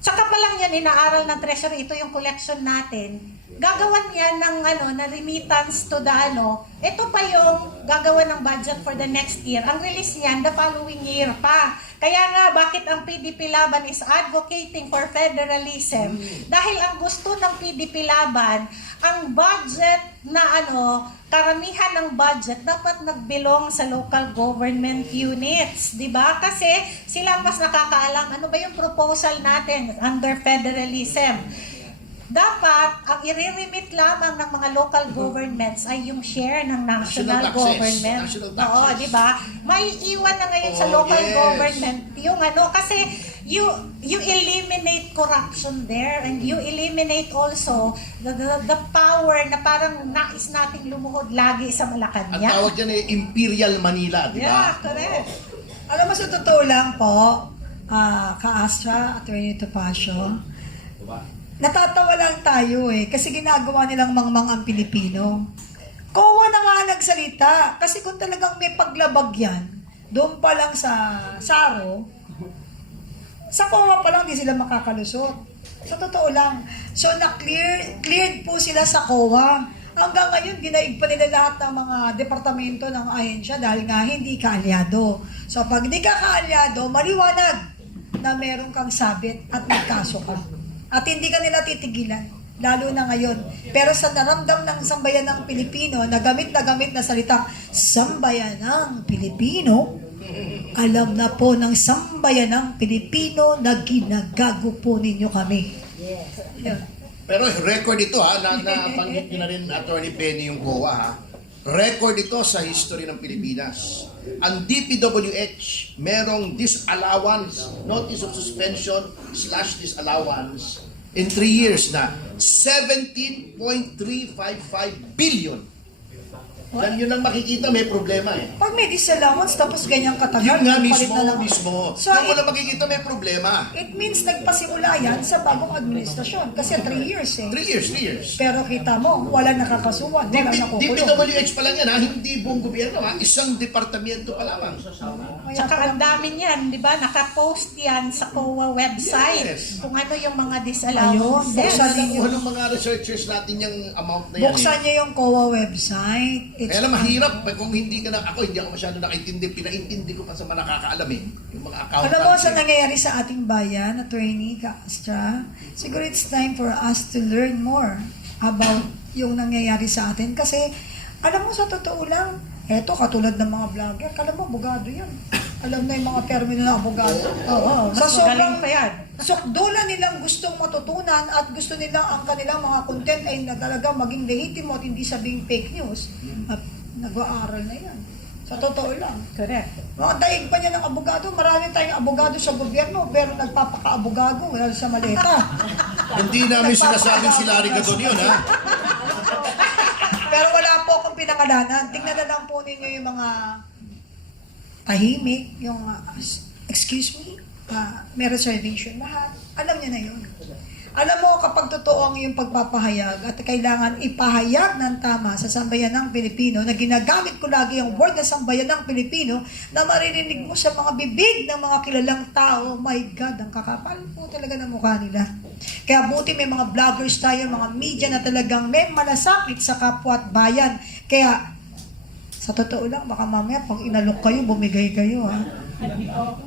saka pa lang yan inaaral ng treasury, ito yung collection natin, gagawan yan ng na remittance to the ito pa yung gagawan ng budget for the next year. Ang release niyan the following year pa. Kaya nga, bakit ang PDP Laban is advocating for federalism? Dahil ang gusto ng PDP Laban, ang budget na karamihan ng budget dapat nagbilong sa local government units, di ba? Kasi sila mas nakakaalam ano ba yung proposal natin under federalism. Dapat, ang i-remit lamang ng mga local governments ay yung share ng national government. National taxes. Oo, di ba? May iwan na ngayon sa local government yung kasi you eliminate corruption there and you eliminate also the power na parang nais nating lumuhod lagi sa Malacanang. Ang tawag dyan ay Imperial Manila, di ba? Yeah, correct. Alam mo, sa totoo lang po, Ka-Astra, Attorney Topacio, natatawa lang tayo kasi ginagawa nilang mangmang ang Pilipino. COA na nga nagsalita kasi kung talagang may paglabag yan, doon pa lang sa Saro, sa COA pa lang di sila makakalusot. Sa totoo lang. So cleared po sila sa COA. Hanggang ngayon, dinaig pa nila lahat ng mga departamento ng ahensya dahil nga hindi kaalyado. So pag hindi ka kaalyado, maliwanag na meron kang sabit at may kaso ka. At hindi ka nila titigilan, lalo na ngayon. Pero sa naramdam ng sambayanang Pilipino, na gamit na salitang sambayanang Pilipino, alam na po ng sambayanang Pilipino na ginagago po ninyo kami. Yes. Pero record ito nabanggit nyo na rin, Attorney Penny, yung COA Record ito sa history ng Pilipinas. Ang DPWH merong disallowance, notice of suspension / disallowance in 3 years na 17.355 billion. Yun ang makikita, may problema Pag may disallowance, tapos ganyang katagal, Yun nga palit na lang. mismo. So, Yan mo lang makikita, may problema. it means nagpasimula yan sa bagong administrasyon. Kasi 3 years 3 years. Pero kita mo, wala nakakasuhan, wala nakukulong. DPWH pa lang yan hindi buong gobyerno isang departamento pa lamang. Tsaka ang dami niyan, di ba? Nakapost yan sa COA website. Yes. Kung ano yung mga Ayun, disallowances. buksan Alam ninyo. mo anong mga researchers natin yung amount na yan Buksan niyo yung COA website. Kaya lang mahirap kung hindi ka ako hindi ako masyado nakaintindi, pinaintindi ko pa sa mga nakakaalam yung mga accountant. Alam mo sa nangyayari sa ating bayan, Attorney Ka-Astra, siguro it's time for us to learn more about yung nangyayari sa atin. Kasi, alam mo sa totoo lang, eto katulad ng mga vlogger, alam mo, abogado yan. Alam na yung mga termino ng abogado. Oo, mas Sa sobrang magaling pa yan. sukdulan nilang gustong matutunan at gusto nilang ang kanilang mga content ay na talaga maging lehitimo at hindi sabing fake news. At nag-aaral na yan. Sa totoo lang. Correct. Mga daig pa niya ng abogado. Marami tayong abogado sa gobyerno pero nagpapaka-abogado. Wala sa maleta. Hindi namin sinasabing si Larry Gadon yun, Pero wala po akong pinangalanan. Tingnan na lang po ninyo yung mga tahimik, yung, excuse me, may reservation lahat. Alam niyo na yun. Alam mo, kapag totoo ang iyong pagpapahayag at kailangan ipahayag ng tama sa sambayan ng Pilipino, na ginagamit ko lagi ang word na sambayan ng Pilipino, na maririnig mo sa mga bibig ng mga kilalang tao, my God, ang kakapal po talaga ng mukha nila. Kaya buti may mga vloggers tayo, mga media na talagang may malasakit sa kapwa at bayan. Kaya, sa totoo lang, baka mamaya pag inalok kayo, bumigay kayo, ha?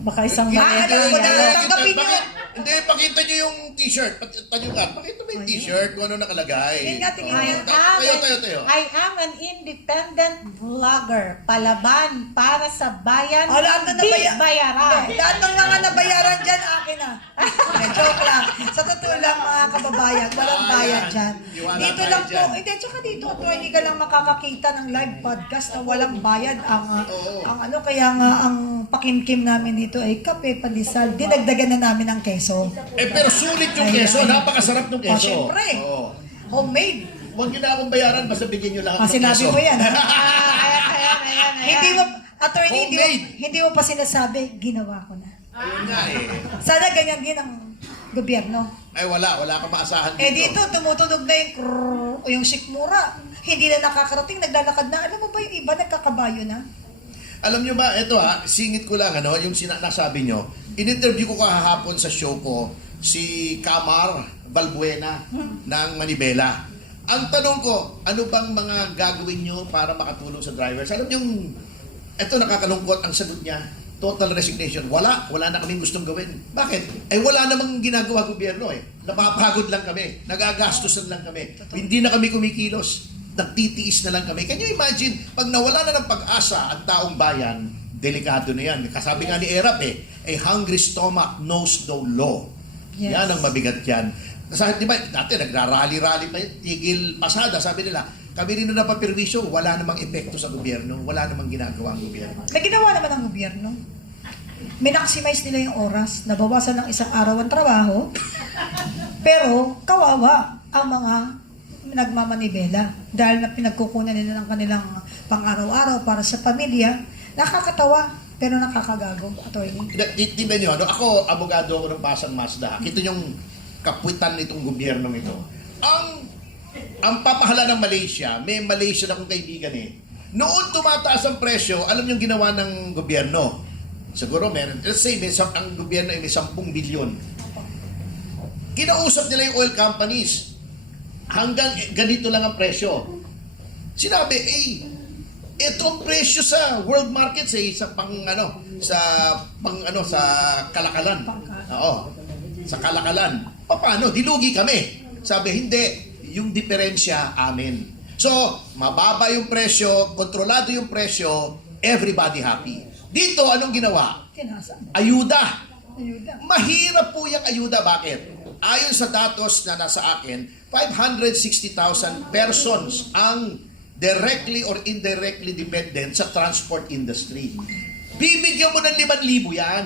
Baka isang Alam ko na, tanggapin nyo. Hindi, pakita nyo yung t-shirt. Tanyugan, pakita mo yung t-shirt kung ano nakalagay. Tingin nga, tingin nga. Tayo. I am an independent vlogger. Palaban para sa bayan. Lahat na Di nabayaran. bayaran. Lahat ng mga nabayaran dyan, akin na. Joke lang. Sa totoo lang, mga kababayan, walang bayad dyan. Dito lang po, hindi, tsaka dito, hindi ka lang makakakita ng live podcast na walang bayad. Ang ano, kaya nga, ang pakimkim namin dito ay kape, pandesal. Dinagdagan na namin ng keso. Pero sulit yung keso. Napakasarap ng keso. Siyempre. Homemade. Huwag nyo na akong bayaran, basta bigyan nyo lahat ng Sinabi keso. mo yan. Ayan. Hindi mo, attorney, Homemade. hindi mo pa sinasabi, ginawa ko na. Ayun nga eh. Sana ganyan din ang gobyerno. Ay wala kang maasahan dito. Dito, tumutunog na yung krrrr, o yung sikmura. Hindi na nakakarating, naglalakad na. Alam mo ba yung iba, nagkakabayo na? Alam nyo ba, ito singit ko lang, yung nasabi nyo, in-interview ko kahapon sa show ko, si Camar Balbuena ng Manibela. Ang tanong ko, ano bang mga gagawin nyo para makatulong sa drivers? Alam nyo, ito nakakalungkot ang sagot niya, total resignation. Wala na kaming gustong gawin. Bakit? Wala namang ginagawa gobyerno Napapagod lang kami. Nagagastusan lang kami. Hindi na kami kumikilos. Nagtitiis na lang kami. Can you imagine, pag nawala na ng pag-asa ang taong bayan, delikado na yan. Kasabi nga ni Erap a hungry stomach knows no law. Yes. Yan ang mabigat yan. Kasi di ba, dati nagrarally-rally pa yun, tigil pasada, sabi nila, kami rin na napapirwisyo, wala namang epekto sa gobyerno, wala namang ginagawa ang gobyerno. May ginawa naman ang gobyerno. Minaximize nila yung oras, nabawasan ng isang araw ang trabaho, pero kawawa ang mga nagmamanibela dahil na pinagkukunan nila ng kanilang pang-araw-araw para sa pamilya. Nakakatawa, pero nakakagago, attorney. Tingnan nyo, ako, abogado ako ng Pasang Mazda. Kita yung kapuitan nitong gobyernong ito. Ang papahala ng Malaysia, may Malaysia na akong kaibigan Noon tumataas ang presyo, alam yung ginawa ng gobyerno. Siguro meron, let's say, ang gobyerno ay may 10 bilyon. Kinausap nila yung oil companies. Hanggang ganito lang ang presyo. Sinabi, ito ang presyo sa world market sa kalakalan. Oo. Sa kalakalan. Paano? Dilugi kami. Sabi, hindi. Yung diferensya, amin. So, mababa yung presyo, kontrolado yung presyo, everybody happy. Dito, anong ginawa? Tinasa. Ayuda. Ayuda. Mahirap po yung ayuda. Bakit? Ayon sa datos na nasa akin, 560,000 persons ang directly or indirectly dependent sa transport industry. Bibigyan mo ng 5,000 yan.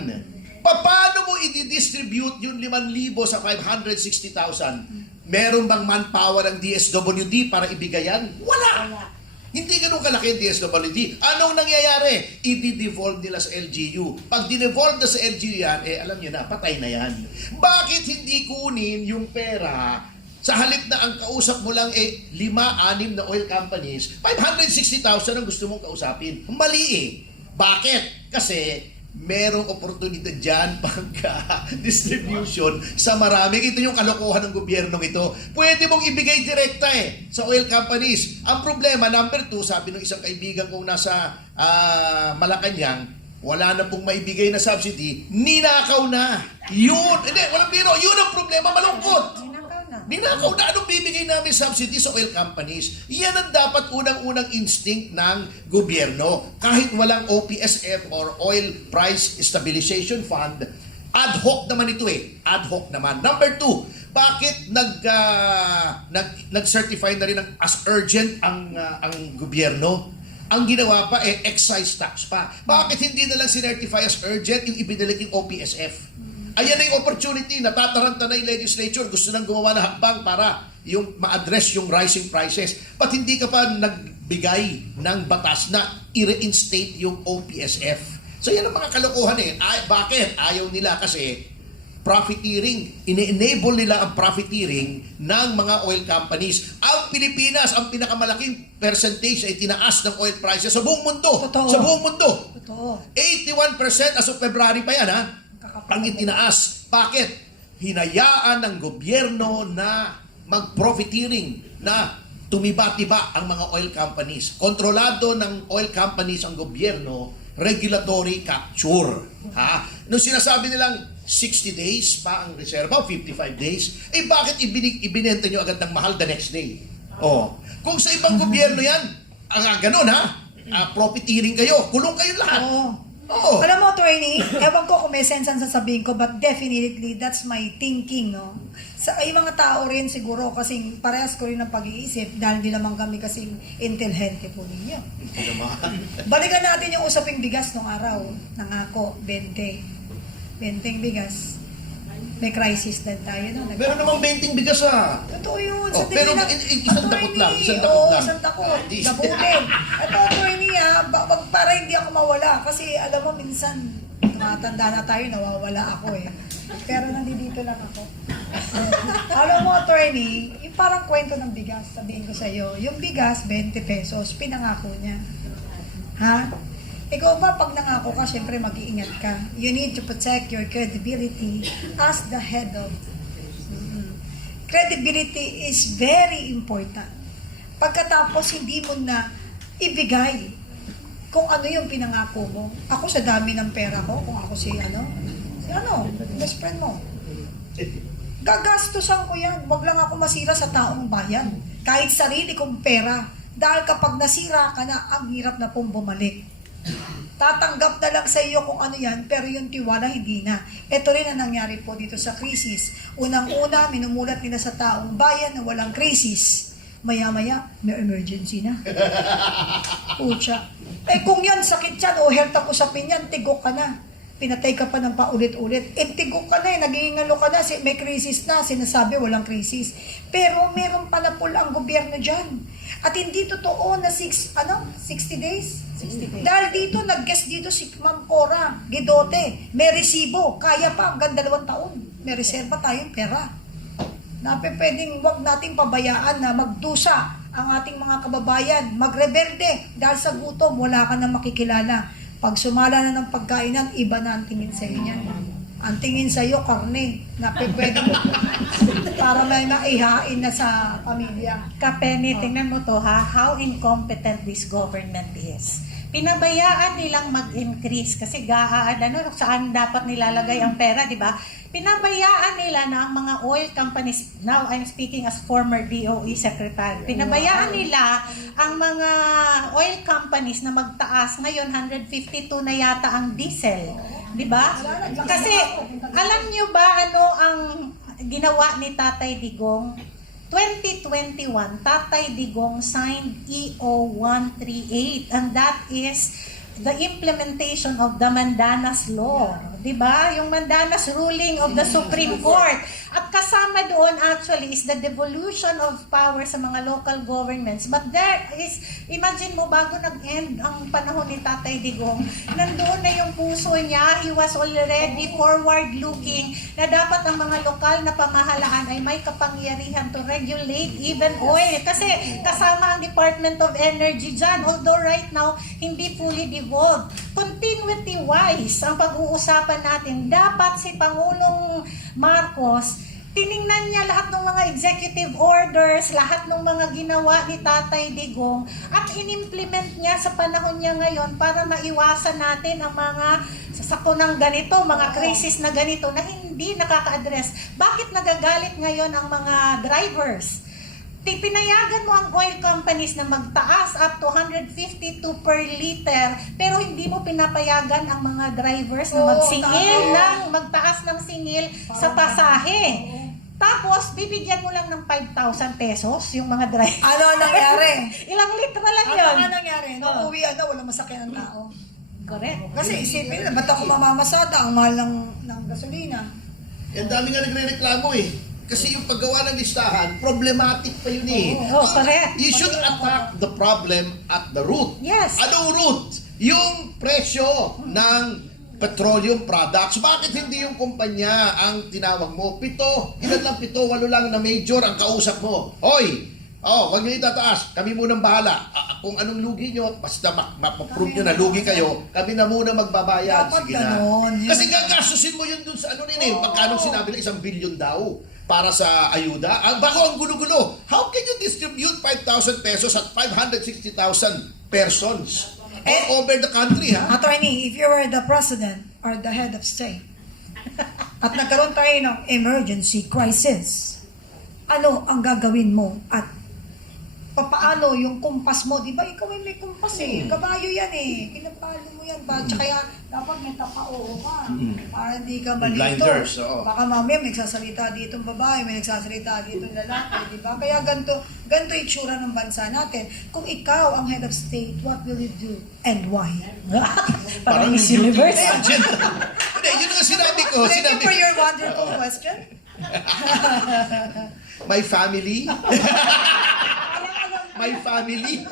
Paano mo i-distribute yung 5,000 sa 560,000? Meron bang manpower ang DSWD para ibigay yan? Wala! Hindi ganun kalaki ang DSWD. Anong nangyayari? I-devolve nila sa LGU. Pag dinevolve na sa LGU yan, alam niyo na, patay na yan. Bakit hindi kunin yung pera sa halip na ang kausap mo lang 5-6 na oil companies, 560,000 ang gusto mong kausapin? Mali Bakit? Kasi merong oportunidad dyan pagka-distribution sa marami. Ito yung kalokohan ng gobyernong ito. Pwede mong ibigay direkta sa oil companies. Ang problema, number 2, sabi ng isang kaibigan kong nasa Malacanang, wala na pong maibigay na subsidy, ninakaw na. Yun, hindi, walang biro. Yun ang problema, malungkot. Ninakaw na. Anong bibigay namin subsidy sa oil companies? Yan ang dapat unang-unang instinct ng gobyerno. Kahit walang OPSF or Oil Price Stabilization Fund, ad hoc naman ito Ad hoc naman. Number 2, bakit nag-certify na rin as urgent ang gobyerno? Ang ginawa pa excise tax pa. Bakit hindi na lang sinertify as urgent yung ibinalik yung OPSF? Ayan na yung opportunity, natataranta na yung legislature, gusto nang gumawa ng hakbang para yung ma-address yung rising prices. Ba't hindi ka pa nagbigay ng batas na i-reinstate yung OPSF? So yan ang mga kalokohan eh. Bakit? Ayaw nila kasi profiteering. Ine-enable nila ang profiteering ng mga oil companies. Ang Pilipinas, ang pinakamalaking percentage ay tinaas ng oil prices sa buong mundo. Totoo. Sa buong mundo. Totoo. 81% as of February pa yan, ha? Ang itinaas. Bakit? Hinayaan ng gobyerno na mag-profiteering, na tumiba-tiba ang mga oil companies. Kontrolado ng oil companies ang gobyerno, regulatory capture. Ha? Nung sinasabi nilang 60 days pa ang reserva, 55 days, eh bakit ibinenta nyo agad ng mahal the next day? Oh. Kung sa ibang gobyerno yan, ganun ha, profiteering kayo, kulong kayo lahat. Oo. Alam mo, attorney, ewan ko kung may sense ang sasabihin ko, but definitely, that's my thinking, no? Sa ay mga tao rin siguro, kasi parehas ko rin ang pag-iisip, dahil di naman kami kasing intelligente po ninyo. Balikan natin yung usaping bigas nung araw. Nangako, 20 bigas. May crisis din tayo, no? Meron namang 20 bigas ha. Totoo yun. Oh, Sa pero tingin isang dakot lang, isang dakot Oo, lang. isang dakot. Ah, di- Dabutin. Ito, attorney, para hindi ako mawala. Kasi alam mo, minsan, tumatanda na tayo, nawawala ako eh. Pero nandito lang ako. Alam mo, attorney, yung parang kwento ng bigas, sabihin ko sa iyo, yung bigas, 20 pesos, pinangako niya. Ha? Ikaw ba, pag nangako ka, syempre mag-iingat ka. You need to protect your credibility as the head of. Credibility is very important. Pagkatapos, hindi mo na ibigay kung ano yung pinangako mo. Ako sa dami ng pera ko, kung ako si best friend mo. Gagastusan ko yan. Wag lang ako masira sa taong bayan. Kahit sarili kong pera. Dahil kapag nasira ka na, ang hirap na pong bumalik. Tatanggap na lang sa iyo kung ano yan, pero yung tiwala hindi na. Ito rin ang nangyari po dito sa krisis. Unang-una, minumulat nila sa taong bayan na walang krisis. Maya-maya, may emergency na. Pucha. Kung yan, sakit yan, o health ang usapin yan, tigok ka na. Pinatay ka pa ng paulit-ulit. Tigok ka na, nagingalo ka na, may krisis na, sinasabi walang krisis. Pero meron pala po ang gobyerno dyan. At hindi totoo na 60 days? 60 days. Dahil dito, nag-guest dito si Ma'am Cora Gidote. May resibo. Kaya pa hanggang 2 taon. May reserva tayong pera. Pwedeng wag nating pabayaan na magdusa ang ating mga kababayan. Magrebelde. Dahil sa gutom, wala ka na makikilala. Pag sumala na ng pagkainan, iba na ang tingin sa iyo niyan. Ang tingin sa iyo, karne. Pwede mo para may maihain na sa pamilya. Kapeni, tingnan mo to ha, how incompetent this government is. Pinabayaan nilang mag-increase kasi saan dapat nilalagay ang pera, di ba? Pinabayaan nila na ang mga oil companies, now I'm speaking as former DOE secretary, pinabayaan nila ang mga oil companies na magtaas. Ngayon, 152 na yata ang diesel. Di ba? Kasi, alam nyo ba ano ang ginawa ni Tatay Digong? 2021, Tatay Digong signed EO 138 and that is the implementation of the Mandanas Law. Diba? Yung Mandanas ruling of the Supreme Court. At kasama doon actually is the devolution of power sa mga local governments. But there is, imagine mo, bago nag-end ang panahon ni Tatay Digong, nandoon na yung puso niya, he was already forward-looking na dapat ang mga lokal na pamahalaan ay may kapangyarihan to regulate even oil. Kasi kasama ang Department of Energy dyan. Although right now, hindi fully devolved. Continuity-wise, ang pag-uusapan natin, dapat si Pangulong Marcos, tiningnan niya lahat ng mga executive orders, lahat ng mga ginawa ni Tatay Digong, at inimplement niya sa panahon niya ngayon para maiwasan natin ang mga sasakunang ganito, mga crisis na ganito na hindi nakaka-address. Bakit nagagalit ngayon ang mga drivers? Pinayagan mo ang oil companies na magtaas up to 152 per liter, pero hindi mo pinapayagan ang mga drivers na magtaas ng singil sa pasahe. Tapos, bibigyan mo lang ng 5,000 pesos yung mga drivers. Ano nangyari? Ilang litra lang yun. Ano nangyari? Nung uwi walang masakyan ng tao. Correct. Kasi isipin na, ba't ako mamamasada? Ang mahal ng gasolina. Ang dami nga nagre-reklamo eh. Kasi yung paggawa ng listahan, problematic pa yun eh. Correct. You should attack the problem at the root. Yes. Anong root? Yung presyo ng petroleum products. Bakit hindi yung kumpanya ang tinawag mo? 7, ilan lang 7, 8 lang na major ang kausap mo. Hoy! Huwag nyo itataas. Kami munang bahala. Kung anong lugi nyo, basta ma-prove nyo na lugi kayo, kami na muna magbabayad. Dapat Sige na. ganon. Kasi gagastusin mo yun dun sa ano rin eh. Pagkano sinabi na 1 billion daw para sa ayuda. Bako ang gulo-gulo. How can you distribute 5,000 pesos at 560,000 persons all over the country, ha? Attorney, if you were the president or the head of state at nagkaroon tayo ng emergency crisis, ano ang gagawin mo at papaano yung kumpas mo? Di ba ikaw ay may kumpas eh. Kabayo yan eh. Kinapalo mo yan ba? Tsaka dapat may tapao ka. Para hindi ka malito. Blinders, oo. Baka mamaya may nagsasalita ditong babae, may nagsasalita ditong lalaki. Di ba? Kaya ganito itsura ng bansa natin. Kung ikaw ang head of state, what will you do? And why? Parang Miss Universe. Hindi, yun ang sinabi ko. Thank you for your wonderful question. My family. My family.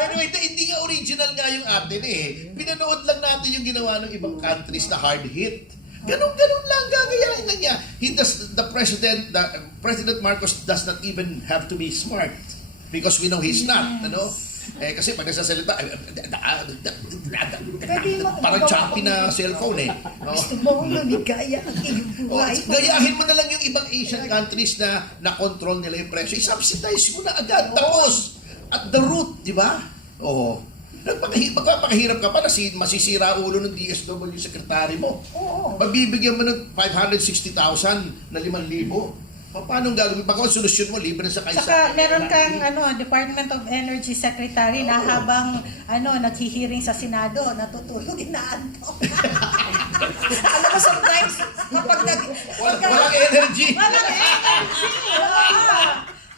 Anyway, hindi nga original nga yung atin eh. Pinanood lang natin yung ginawa ng ibang countries na hard hit. Ganun lang, gagayahin lang niya. President Marcos does not even have to be smart because we know he's not, ano? Kasi pag nagsasalita, parang choppy na cellphone eh. Gusto mo lumigaya ang iyong buhay. Gayahin mo na lang yung ibang Asian countries na na-control nila yung presyo. I-subsidize mo na agad. Tapos, at the root, di ba? Oo. Magpapakahirap ka pa na masisira ulo ng DSW secretary mo. Oo. Magbibigyan mo ng 560,000 na 5,000. Paano gagawin? Baka ang solusyon mo, libre na sa kaisa. Saka meron kang Department of Energy Secretary na habang naghihiring sa Senado, natutulog inaantok. Alam mo, sometimes, kapag Walang energy. Walang energy!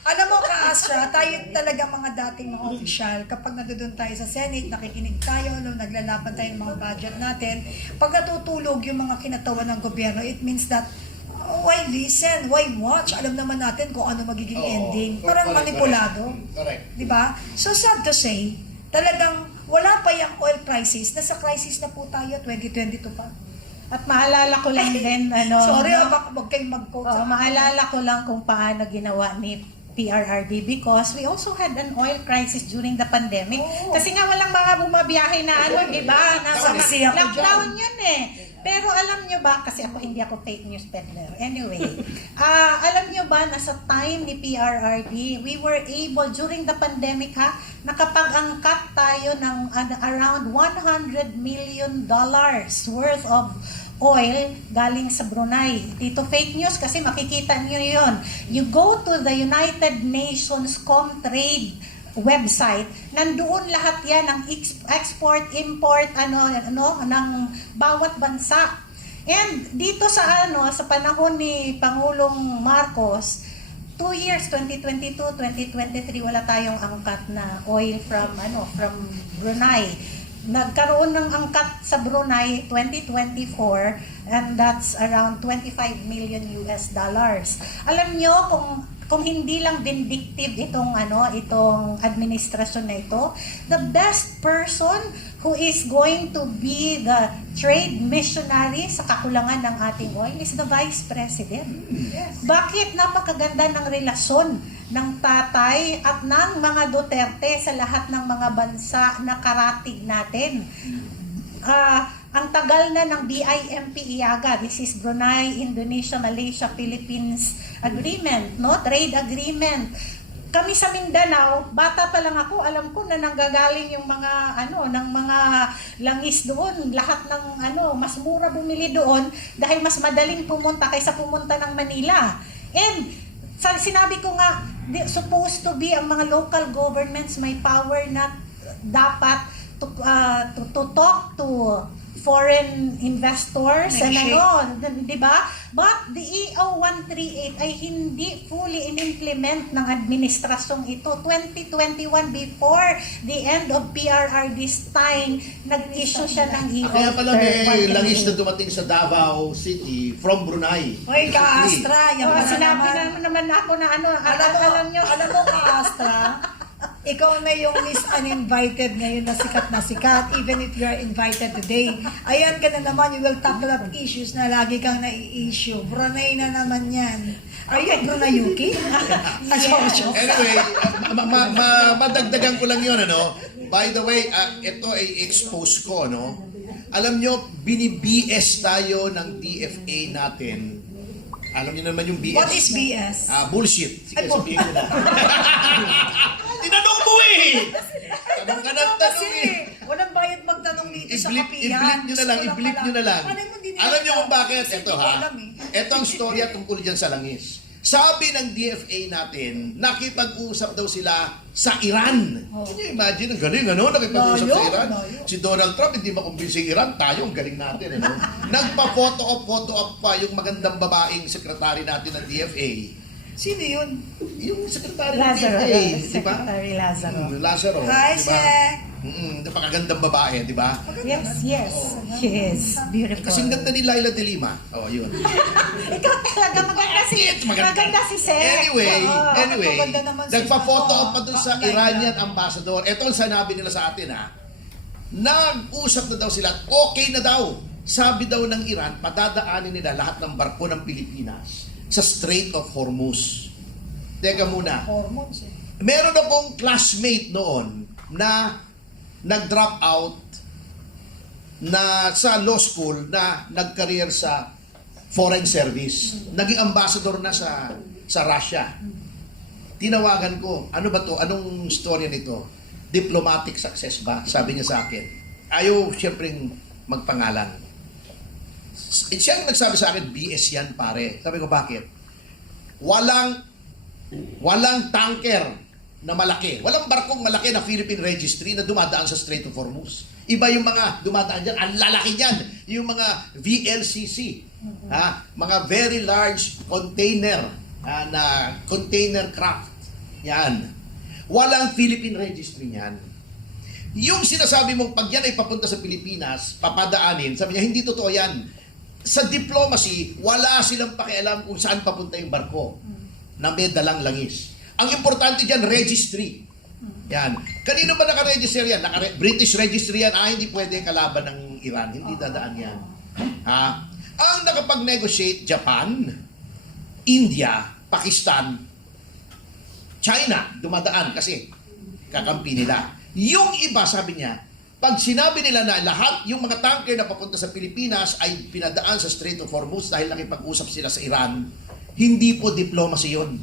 alam mo, Ka-Astra, tayo talaga mga dating mga opisyal, kapag nandoon tayo sa Senate, nakikinig tayo, naglalaban tayo ng mga budget natin, pag natutulog yung mga kinatawan ng gobyerno, it means that why listen? Why watch? Alam naman natin kung ano magiging ending. Parang manipulado. Correct. Di ba? So sad to say, talagang wala pa yung oil crisis. Nasa crisis na po tayo, 2022 pa. At maalala ko lang din, Sorry, baka wag kayong mag-quote. maalala ko lang kung paano ginawa ni PRRD because we also had an oil crisis during the pandemic. Kasi nga walang mga bumabiyahe na di ba? Nasa lockdown yun eh. Pero alam nyo ba, kasi hindi ako fake news peddler. Anyway, alam nyo ba, nasa time ni PRRD, we were able, during the pandemic nakapag-angkat tayo ng around $100 million worth of oil galing sa Brunei. Dito fake news kasi makikita nyo yun. You go to the United Nations Comtrade website, nandoon lahat yan ng export, import, ng bawat bansa. And dito sa sa panahon ni Pangulong Marcos, 2 years, 2022, 2023, wala tayong angkat na oil from Brunei. Nagkaroon ng angkat sa Brunei 2024 and that's around $25 million. Alam nyo kung hindi lang vindictive itong administrasyon na ito, the best person who is going to be the trade missionary sa kakulangan ng ating oil is the Vice President. Yes. Bakit napakaganda ng relasyon ng tatay at ng mga Duterte sa lahat ng mga bansa na karatig natin? Ang tagal na ng BIMP-IAGA, this is Brunei, Indonesia, Malaysia, Philippines Agreement, trade agreement. Kami sa Mindanao, bata pa lang ako, alam ko na nanggagaling yung mga ng mga langis doon, lahat ng mas mura bumili doon dahil mas madaling pumunta kaysa pumunta ng Manila. And sinabi ko nga, supposed to be ang mga local governments may power na dapat to talk to foreign investors and di ba? But the EO 138 ay hindi fully in-implement ng administrasyong ito. 2021, before the end of PRR this time, nag-issue siya ng EO. Kaya pala may langis na dumating sa Davao City from Brunei. Oy, ka-Astra, yan Oh, pa na sinabi naman. naman ako na Alam nyo. mo ka-Astra, ikaw na yung Miss Uninvited ngayon na sikat, even if you are invited today. Ayan ka na naman, you will tackle up issues na lagi kang nai-issue. Brunei na naman yan. Are you Brunayuki? Anyway, madagdagan ko lang yun, ano? By the way, ito ay expose ko, no? Alam nyo, bini-BS tayo ng DFA natin. Alam niyo naman yung BS. What is BS? Bullshit. Sige, sabihin ko na. Tinanong mo eh! Tanong ka ng tanong eh. Walang bayad magtanong dito sa I-blip kapihan. nyo na lang, i-blip nyo na lang. Alam nyo kung bakit? Ito ha. Ito ang storya tungkol dyan sa langis. Sabi ng DFA natin, nakipag-usap daw sila sa Iran. Can you imagine? Ang galing, ano? Nakipag-usap sa Iran. Si Donald Trump, hindi makumbinsi Iran. Tayo, ang galing natin, ano? Nagpa-photo op pa yung magandang babaeng sekretary natin ng DFA. Sino yun? Yung sekretary ng Lazaro. DFA, di ba? Secretary Lazaro. Lazaro. Hi, di ba? Sek. Napakagandang babae, di ba? Yes. She is beautiful. Kasing ganda ni Laila de Lima. Oh, yun. Ikaw talaga maganda si Sek. Anyway, maganda naman si nagpa-photo Sek. op pa dun sa Iranian ambassador. Ito ang sinabi nila sa atin, ha. Nag-usap na daw sila at okay na daw. Sabi daw ng Iran, padadaanin nila lahat ng barko ng Pilipinas sa Strait of Hormuz. Teka muna. Hormones eh. Meron akong classmate noon na nag-drop out na sa law school na nag-career sa foreign service. Naging ambassador na sa Russia. Tinawagan ko, ano ba to? Anong storya nito? Diplomatic success ba? Sabi niya sa akin. Ayaw siyempre magpangalan. Siya ang nagsabi sa akin, BS yan pare. Sabi ko, bakit? Walang tanker na malaki. Walang barkong malaki na Philippine registry na dumadaan sa Strait of Hormuz. Iba yung mga dumadaan dyan, ang lalaki dyan. Yung mga VLCC, mga very large container na container craft. Yan. Walang Philippine registry niyan. Yung sinasabi mong pag yan ay papunta sa Pilipinas, papadaanin, sabi niya, hindi totoo yan. Sa diplomacy, wala silang pakialam kung saan papunta yung barko na may dalang langis. Ang importante dyan, registry. Yan. Kanino ba naka-register yan? British registry yan. Hindi pwede kalaban ng Iran. Hindi dadaan yan. Ang nakapag-negotiate, Japan, India, Pakistan, China, dumadaan kasi kakampi nila. Yung iba, sabi niya, pag sinabi nila na lahat yung mga tanker na papunta sa Pilipinas ay pinadaan sa Strait of Hormuz dahil nakipag-usap sila sa Iran, hindi po diplomacy yun.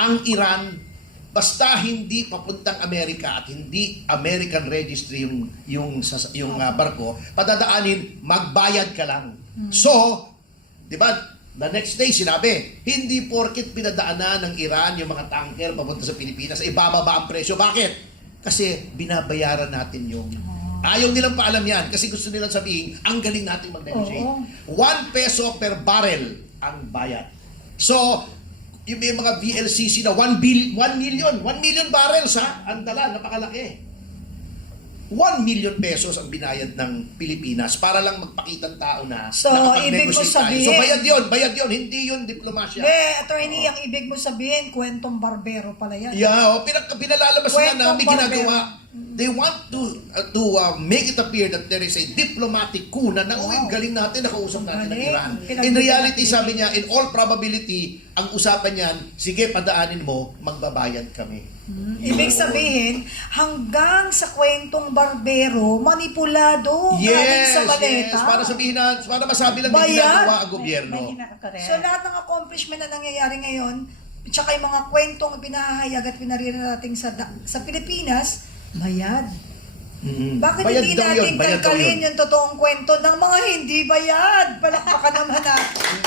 Ang Iran, basta hindi papuntang Amerika at hindi American registry yung barko, padadaanin, magbayad ka lang. So, di ba, the next day sinabi, hindi porkit pinadaanan ng Iran yung mga tanker papunta sa Pilipinas, ibababa ang presyo. Bakit? Kasi binabayaran natin yung... Ayaw nilang paalam yan kasi gusto nilang sabihin, ang galing natin mag-negotiate. 1 peso per barrel ang bayad. So, yung may mga VLCC na 1 million barrels ha, ang dala, napakalaki. 1 million pesos ang binayad ng Pilipinas para lang magpakitang tao na So, ibig mo nakapag-negotiate tayo. sabihin... So, bayad yun, hindi yun diplomasya. Attorney, ang ibig mo sabihin, kwentong barbero pala yan. Yeah, pinalalabas na may Kwentong ginagawa. They want to make it appear that there is a diplomatic coup na galing natin, nakausap natin ng Iran. In reality, sabi niya, in all probability, ang usapan niyan, sige, padaanin mo, magbabayad kami. Ibig sabihin, hanggang sa kwentong barbero, manipulado, galing sa baleta. Yes, para sabihin na, para masabi lang may ginagawa ang gobyerno. So lahat ng accomplishment na nangyayari ngayon, tsaka yung mga kwentong pinahahayag at pinaririnig natin sa Pilipinas, bayad. Bakit Bayad hindi daw natin yun, bayad daw tanggalin yun. yung totoong kwento ng mga hindi bayad? Palakpakan naman natin.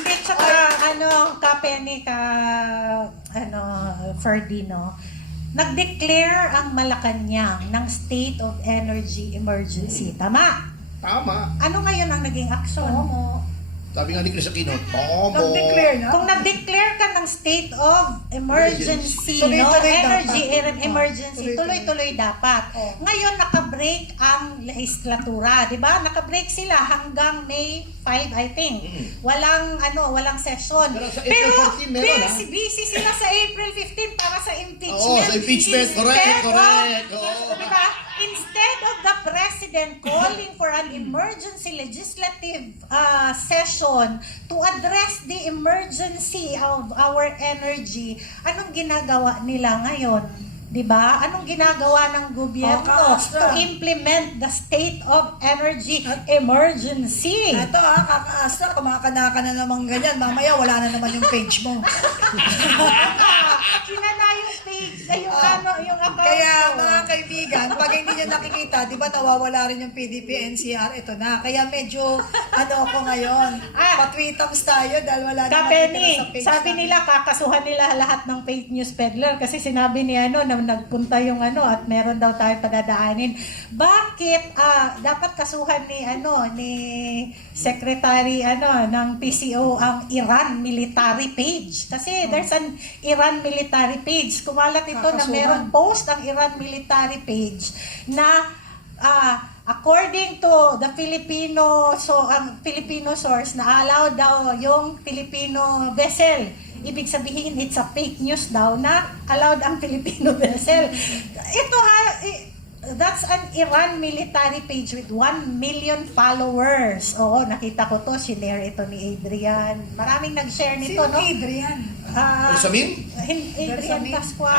Hindi, tsaka, Kapeni, Ferdino, nag-declare ang Malacanang ng state of energy emergency. Tama? Tama. Ano ngayon ang naging aksyon? Tomo. Sabi nga ni Chris Aquino, tomo. Nag-declare na. Kung nag-declare ka ng state of emergency, no? Tuloy-tuloy Energy dapat. emergency, Tuloy-tuloy. tuloy-tuloy dapat. Oh. Ngayon, naka-break ang legislatura, di ba? Naka-break sila hanggang May 5, I think. Walang session. Pero sa April 14 meron, busy sila sa April 15 para sa impeachment. Oo, sa impeachment. Correct. Diba? Instead of the president calling for an emergency legislative session to address the emergency of our energy, anong ginagawa nila ngayon? 'Di ba? Anong ginagawa ng gobyerno to implement the state of energy emergency? Ito kakaasta, kumakana ka na naman ganyan. Mamaya wala na naman yung page mo. Sinala yung page, yung account. Kaya ko. mga kaibigan, pag hindi nyo nakikita, di ba nawawala rin yung PDP NCR? Ito na. Kaya medyo ako ngayon. Patwitams tayo dahil wala na Kapeni, nakikita sa page sabi namin. nila kakasuhan nila lahat ng fake news peddler kasi sinabi ni na nagpunta yung at meron daw tayo padadaanin. Bakit dapat kasuhan ni Secretary ng PCO ang Iran military page? Kasi there's an Iran military page. Kumalat ito na Kakasuhan. meron post ang Iran military page na according to the ang Filipino source na allow daw yung Filipino vessel. Ibig sabihin, it's a fake news daw na allowed ang Filipino vessel. That's an Iran military page with 1 million followers. Oo, nakita ko to, sinare ito ni Adrian. Maraming nag-share nito, Sino no? Adrian? Samin? Adrian Bersamin? Pascual.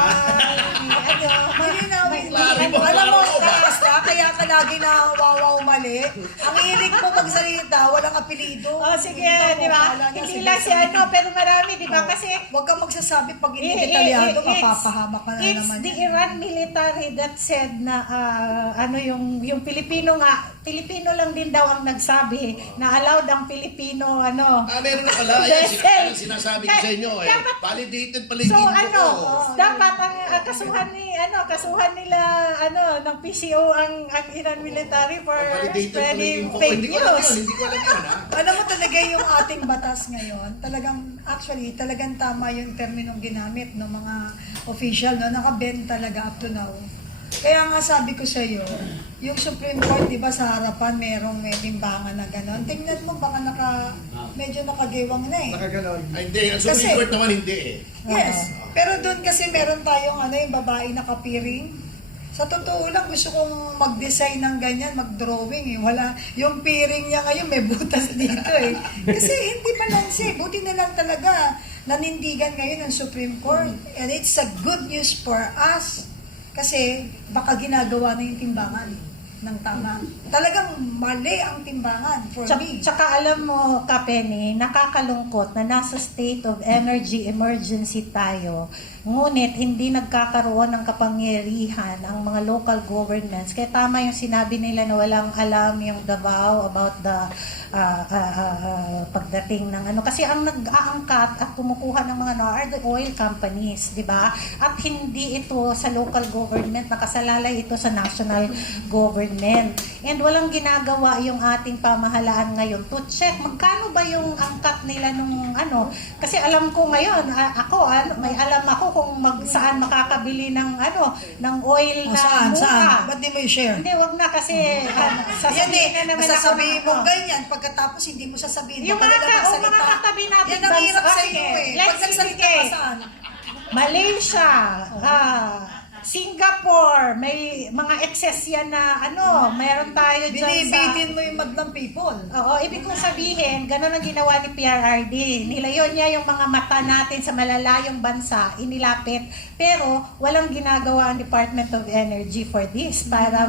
Alam mo, Kasta, kaya ka lagi na wawaw mali. Ang hilig mo magsalita, walang apelido. Sige, di ba? Hindi lang si pero marami, di ba? Kasi Huwag kang magsasabi pag hindi detalyado, mapapahamak ka na it's naman. the Iran military that said na yung Pilipino lang din daw ang nagsabi na allowed ang Pilipino Meron na pala. Ayan, sinasabi ko sa inyo validated pala yung So info ko. dapat ang kasuhan nila ng PCO ang Iran military for Validated pala yung spreading info ko. fake Hindi ko alam news. yun. Hindi ko alam yun, ha? Alam mo talaga yung ating batas ngayon, talagang tama yung terminong ginamit ng mga official, no? Naka-bend talaga up to now. Kaya nga sabi ko sa iyo, yung Supreme Court, di ba, sa harapan may timbangan na gano'n. Tingnan mo, baka medyo nakagewang na eh. Nakaganon. Ay, hindi. Ang Kasi- Supreme Court naman hindi eh. Yes. Pero doon kasi meron tayong yung babae nakapiring. Sa totoo lang, gusto kong mag-design ng ganyan, mag-drawing eh. Wala, yung piring niya ngayon may butas dito eh. Kasi hindi balanse. Buti na lang talaga nanindigan ngayon ng Supreme Court. And it's a good news for us. Kasi baka ginagawa na yung timbangan ng tama. Talagang mali ang timbangan for me. Tsaka alam mo, Kapeni, nakakalungkot na nasa state of energy emergency tayo. Ngunit hindi nagkakaroon ng kapangyarihan ang mga local governments. Kaya tama yung sinabi nila na walang alam yung Davao about the pagdating ng kasi ang nag-aangkat at kumukuha ng mga are the oil companies, di ba? At hindi ito sa local government, nakasalalay ito sa national government. And walang ginagawa yung ating pamahalaan ngayon to check magkano ba yung angkat nila nung kasi alam ko ngayon, may alam ako kung saan makakabili ng ng oil na Saan? Ba't di mo i-share? Hindi, wag na kasi sasabihin na naman masasabihin mo ako ganyan, pagkatapos hindi mo sasabihin. yung mga katabi natin yan ang hirap sa iyo eh. Pag Let's nagsalita sige. ka saan? Malaysia, Singapore, may mga excess yan na meron tayo dyan Binibitin mo yung madlang people. Oo, ibig kong sabihin, ganun ang ginawa ni PRRD. Nilayon niya yung mga mata natin sa malalayong bansa, inilapit, pero walang ginagawa ang Department of Energy for this para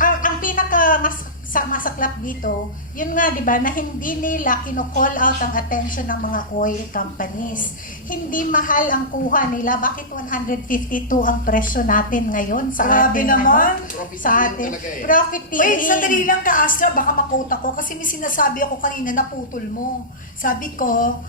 ang pinaka masaklap dito, yun nga, di ba, na hindi nila kino-call out ang attention ng mga oil companies. Hindi mahal ang kuha nila. Bakit 152 ang presyo natin ngayon sa Grabe ating naman. sa ating profiteering. Wait, sandali lang ka, Astra, baka makota ko kasi may sinasabi ako kanina na putol mo. Sabi ko,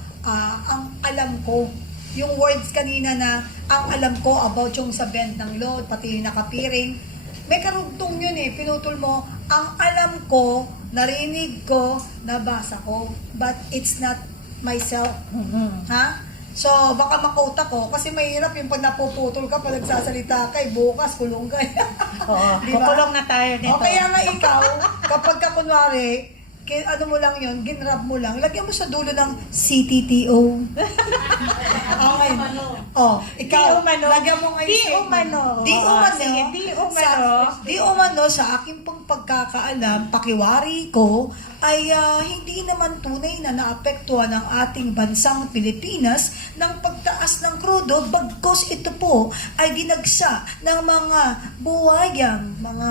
ang alam ko, yung words kanina na ang alam ko about yung sa bend ng load, pati yung nakapiring, may karugtong yun eh, pinutol mo. Ang alam ko, narinig ko, nabasa ko, but it's not myself. Ha? So, baka makauta ko, kasi mahirap yung pag napuputol ka, pag nagsasalita ka, bukas, kulong ka. Oo, Di ba? kukulong na tayo nito. O kaya nga ikaw, kapag ka kunwari, ano mo lang yun, ginrab mo lang, lagyan mo sa dulo ng CTTO. Okay. Oh, ikaw, Di umano. lagyan mo ngayon. Di umano. Di umano. Sige, di umano. Di umano, sa aking pong pagkakaalam, pakiwari ko, ay hindi naman tunay na naapektuhan ng ating bansang Pilipinas ng pagtaas ng krudo, bagkos ito po ay dinagsa ng mga buwayang, mga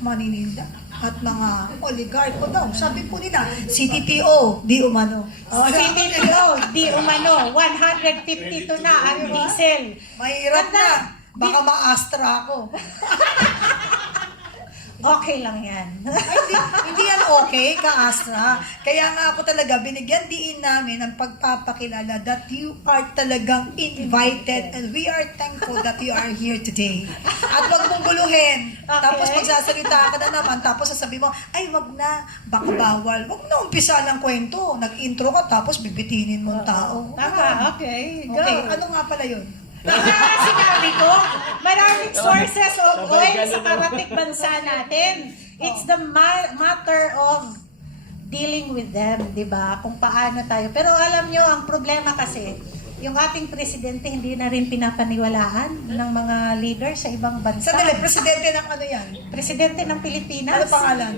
manininda at mga oligarch po daw. Sabi po nila, CTTO, di umano. CTTO, di umano. 152 na ang diesel. Mahirap na. Baka ma-astra ako. Okay lang yan. Hindi yan okay, ka-astra. Kaya nga ako talaga, binigyan diin namin ang pagpapakilala that you are talagang invited and we are thankful that you are here today. At wag mong guluhin. Okay. Tapos magsasalita ka na naman, tapos sasabihin mo, ay wag na, baka bawal. Wag na umpisa ng kwento. Nag-intro ka, tapos bibitinin mo ang tao. Tama, okay. Go. Okay, ano nga pala yun? Sinabi ko, maraming sources of oil sa karating bansa natin. It's the matter of dealing with them, di ba? Kung paano tayo. Pero alam nyo, ang problema kasi, yung ating presidente hindi na rin pinapaniwalaan ng mga leader sa ibang bansa. Sandali, presidente ng ano yan? Presidente ng Pilipinas. Ano pangalan?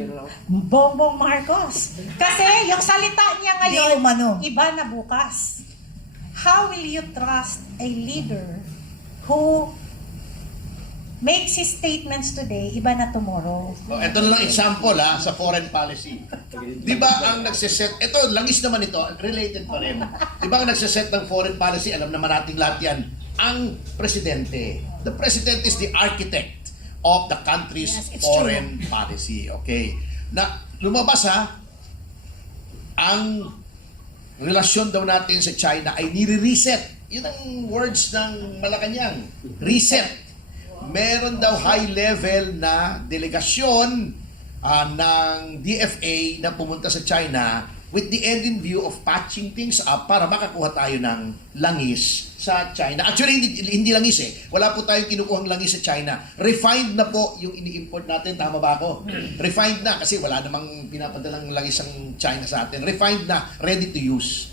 Bongbong Marcos. Kasi yung salita niya ngayon, Di umano. iba na bukas. How will you trust a leader who makes his statements today, iba na tomorrow? Ito na lang example sa foreign policy. Di ba ang nagsiset, ito, langis naman ito, related pa rin. Di ba ang nagsiset ng foreign policy, alam naman natin lahat yan, ang presidente. The president is the architect of the country's Yes, it's foreign policy. Okay. Na lumabas ang relasyon daw natin sa China ay nire-reset. Yun ang words ng Malacanang. Reset. Meron daw high level na delegasyon ng DFA na pumunta sa China with the end in view of patching things up para makakuha tayo ng langis sa China. Actually, hindi langis Wala po tayong kinukuhang langis sa China. Refined na po yung ini-import natin. Tama ba ako? Refined na kasi wala namang pinapadalang langis ang China sa atin. Refined na. Ready to use.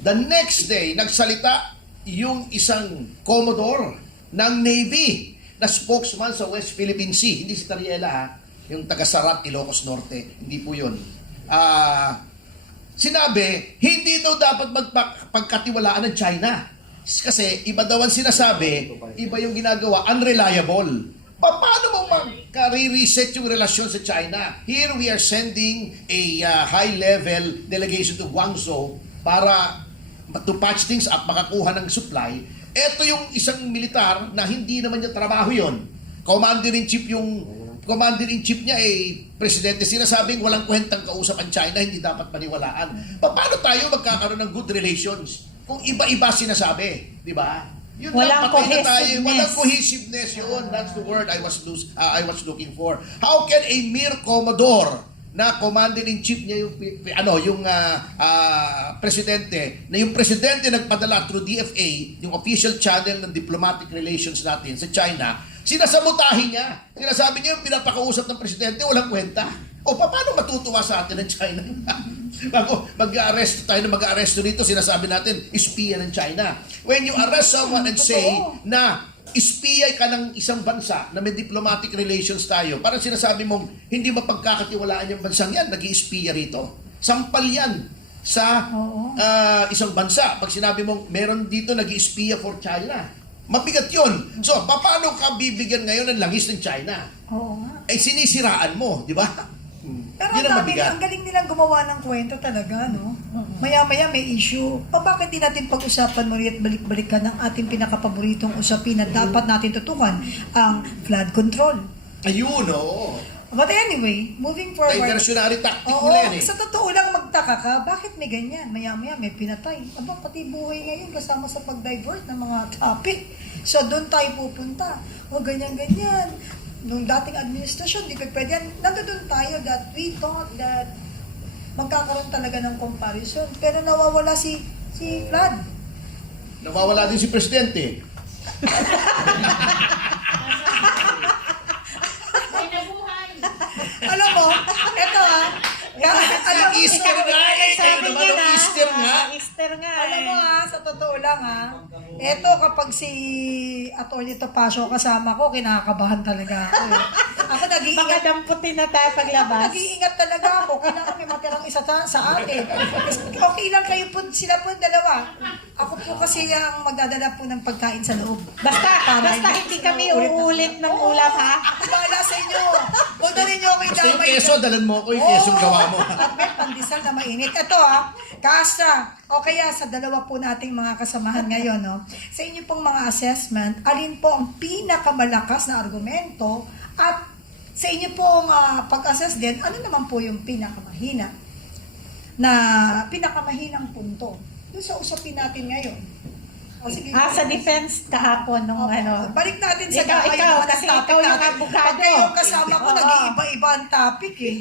The next day, nagsalita yung isang Commodore ng Navy na spokesman sa West Philippine Sea. Hindi si Tariela yung taga-Sarat, Ilocos Norte. Hindi po yun. Sinabi, hindi daw dapat magpagkatiwalaan ng China. Kasi iba daw ang sinasabi, iba yung ginagawa, unreliable. Paano mo magka-reset yung relasyon sa China? Here we are sending a high-level delegation to Guangzhou para to patch things up, makakuha ng supply. Ito yung isang militar na hindi naman niya trabaho yon. Commander-in-Chief niya presidente, sinasabing walang kwentang kausap ang China, hindi dapat paniwalaan. Paano tayo magkakaroon ng good relations kung iba-iba sinasabi? Di ba? Yun Walang lang, patay na tayo. cohesiveness. Walang cohesiveness yun. That's the word I was looking for. How can a mere Commodore na commander-in-chief niya yung presidente, na yung presidente nagpadala through DFA, yung official channel ng diplomatic relations natin sa China, sinasamutahin niya. Sinasabi niya yung pinapakausap ng presidente, walang kwenta. O paano matutuwa sa atin ng China? Bago mag-arrest tayo na mag-arresto dito, sinasabi natin, espiya ng China. When you arrest someone and say na espiya ka ng isang bansa na may diplomatic relations tayo, parang sinasabi mong hindi mapagkakatiwalaan yung bansang yan, nag-i-espiya rito. Sampal yan sa isang bansa. Pag sinabi mong meron dito nag-i-espiya for China, mabigat yun. So, paano ka bibigyan ngayon ng langis ng China? Oo nga. Sinisiraan mo, di ba? Pero Yun ang ang mabigat. galing nilang gumawa ng kwento talaga, no? Maya-maya may issue. Bakit di natin pag-usapan muli at balik-balikan ng ating pinakapaboritong usapin na dapat natin tutukan, ang flood control. Ayun, oo. But anyway, moving forward. Diversionary tactic Oo, nila yan sa totoo lang magtaka ka, bakit may ganyan? Maya-maya may pinatay. Aba, pati buhay ngayon kasama sa pag-divert ng mga topic. So, doon tayo pupunta. O, ganyan-ganyan. Nung dating administrasyon, di pa pwede yan. Nandoon tayo that we thought that magkakaroon talaga ng comparison. Pero nawawala si Vlad. Nawawala din si Presidente. Alam mo, eto alam mo, Easter nga eh. Sabi Naman niya ang na, Easter nga. Easter nga alam eh. mo sa totoo lang eto kapag si Atty. Topacio kasama ko, kinakabahan talaga ako eh. Ako Baka nag-iingat. damputin na tayo Ako paglabas. nag-iingat talaga ako. Kailangan may matirang isa sa atin. Okay lang kayo po, sila po dalawa. Ako po kasi ang magdadala po ng pagkain sa loob. Basta hindi kami uulit ng ulam, ha? Ako bahala sa inyo. Huwag na rin nyo ako Basta yung idamay. keso, dalan mo ako yung keso gawa mo. At may pandesal na mainit. Ito Kastra, o kaya sa dalawa po nating mga kasamahan ngayon, no? Sa inyo pong mga assessment, alin po ang pinakamalakas na argumento at sa inyo pong pag-assess din, ano naman po yung pinakamahinang punto doon sa usapin natin ngayon? O, sige. Sa defense kahapon nung Balik natin sa Ikaw, kasi ikaw yung abogado. Pag kayong kasama ko, Oo. nag-iiba-iba ang topic eh.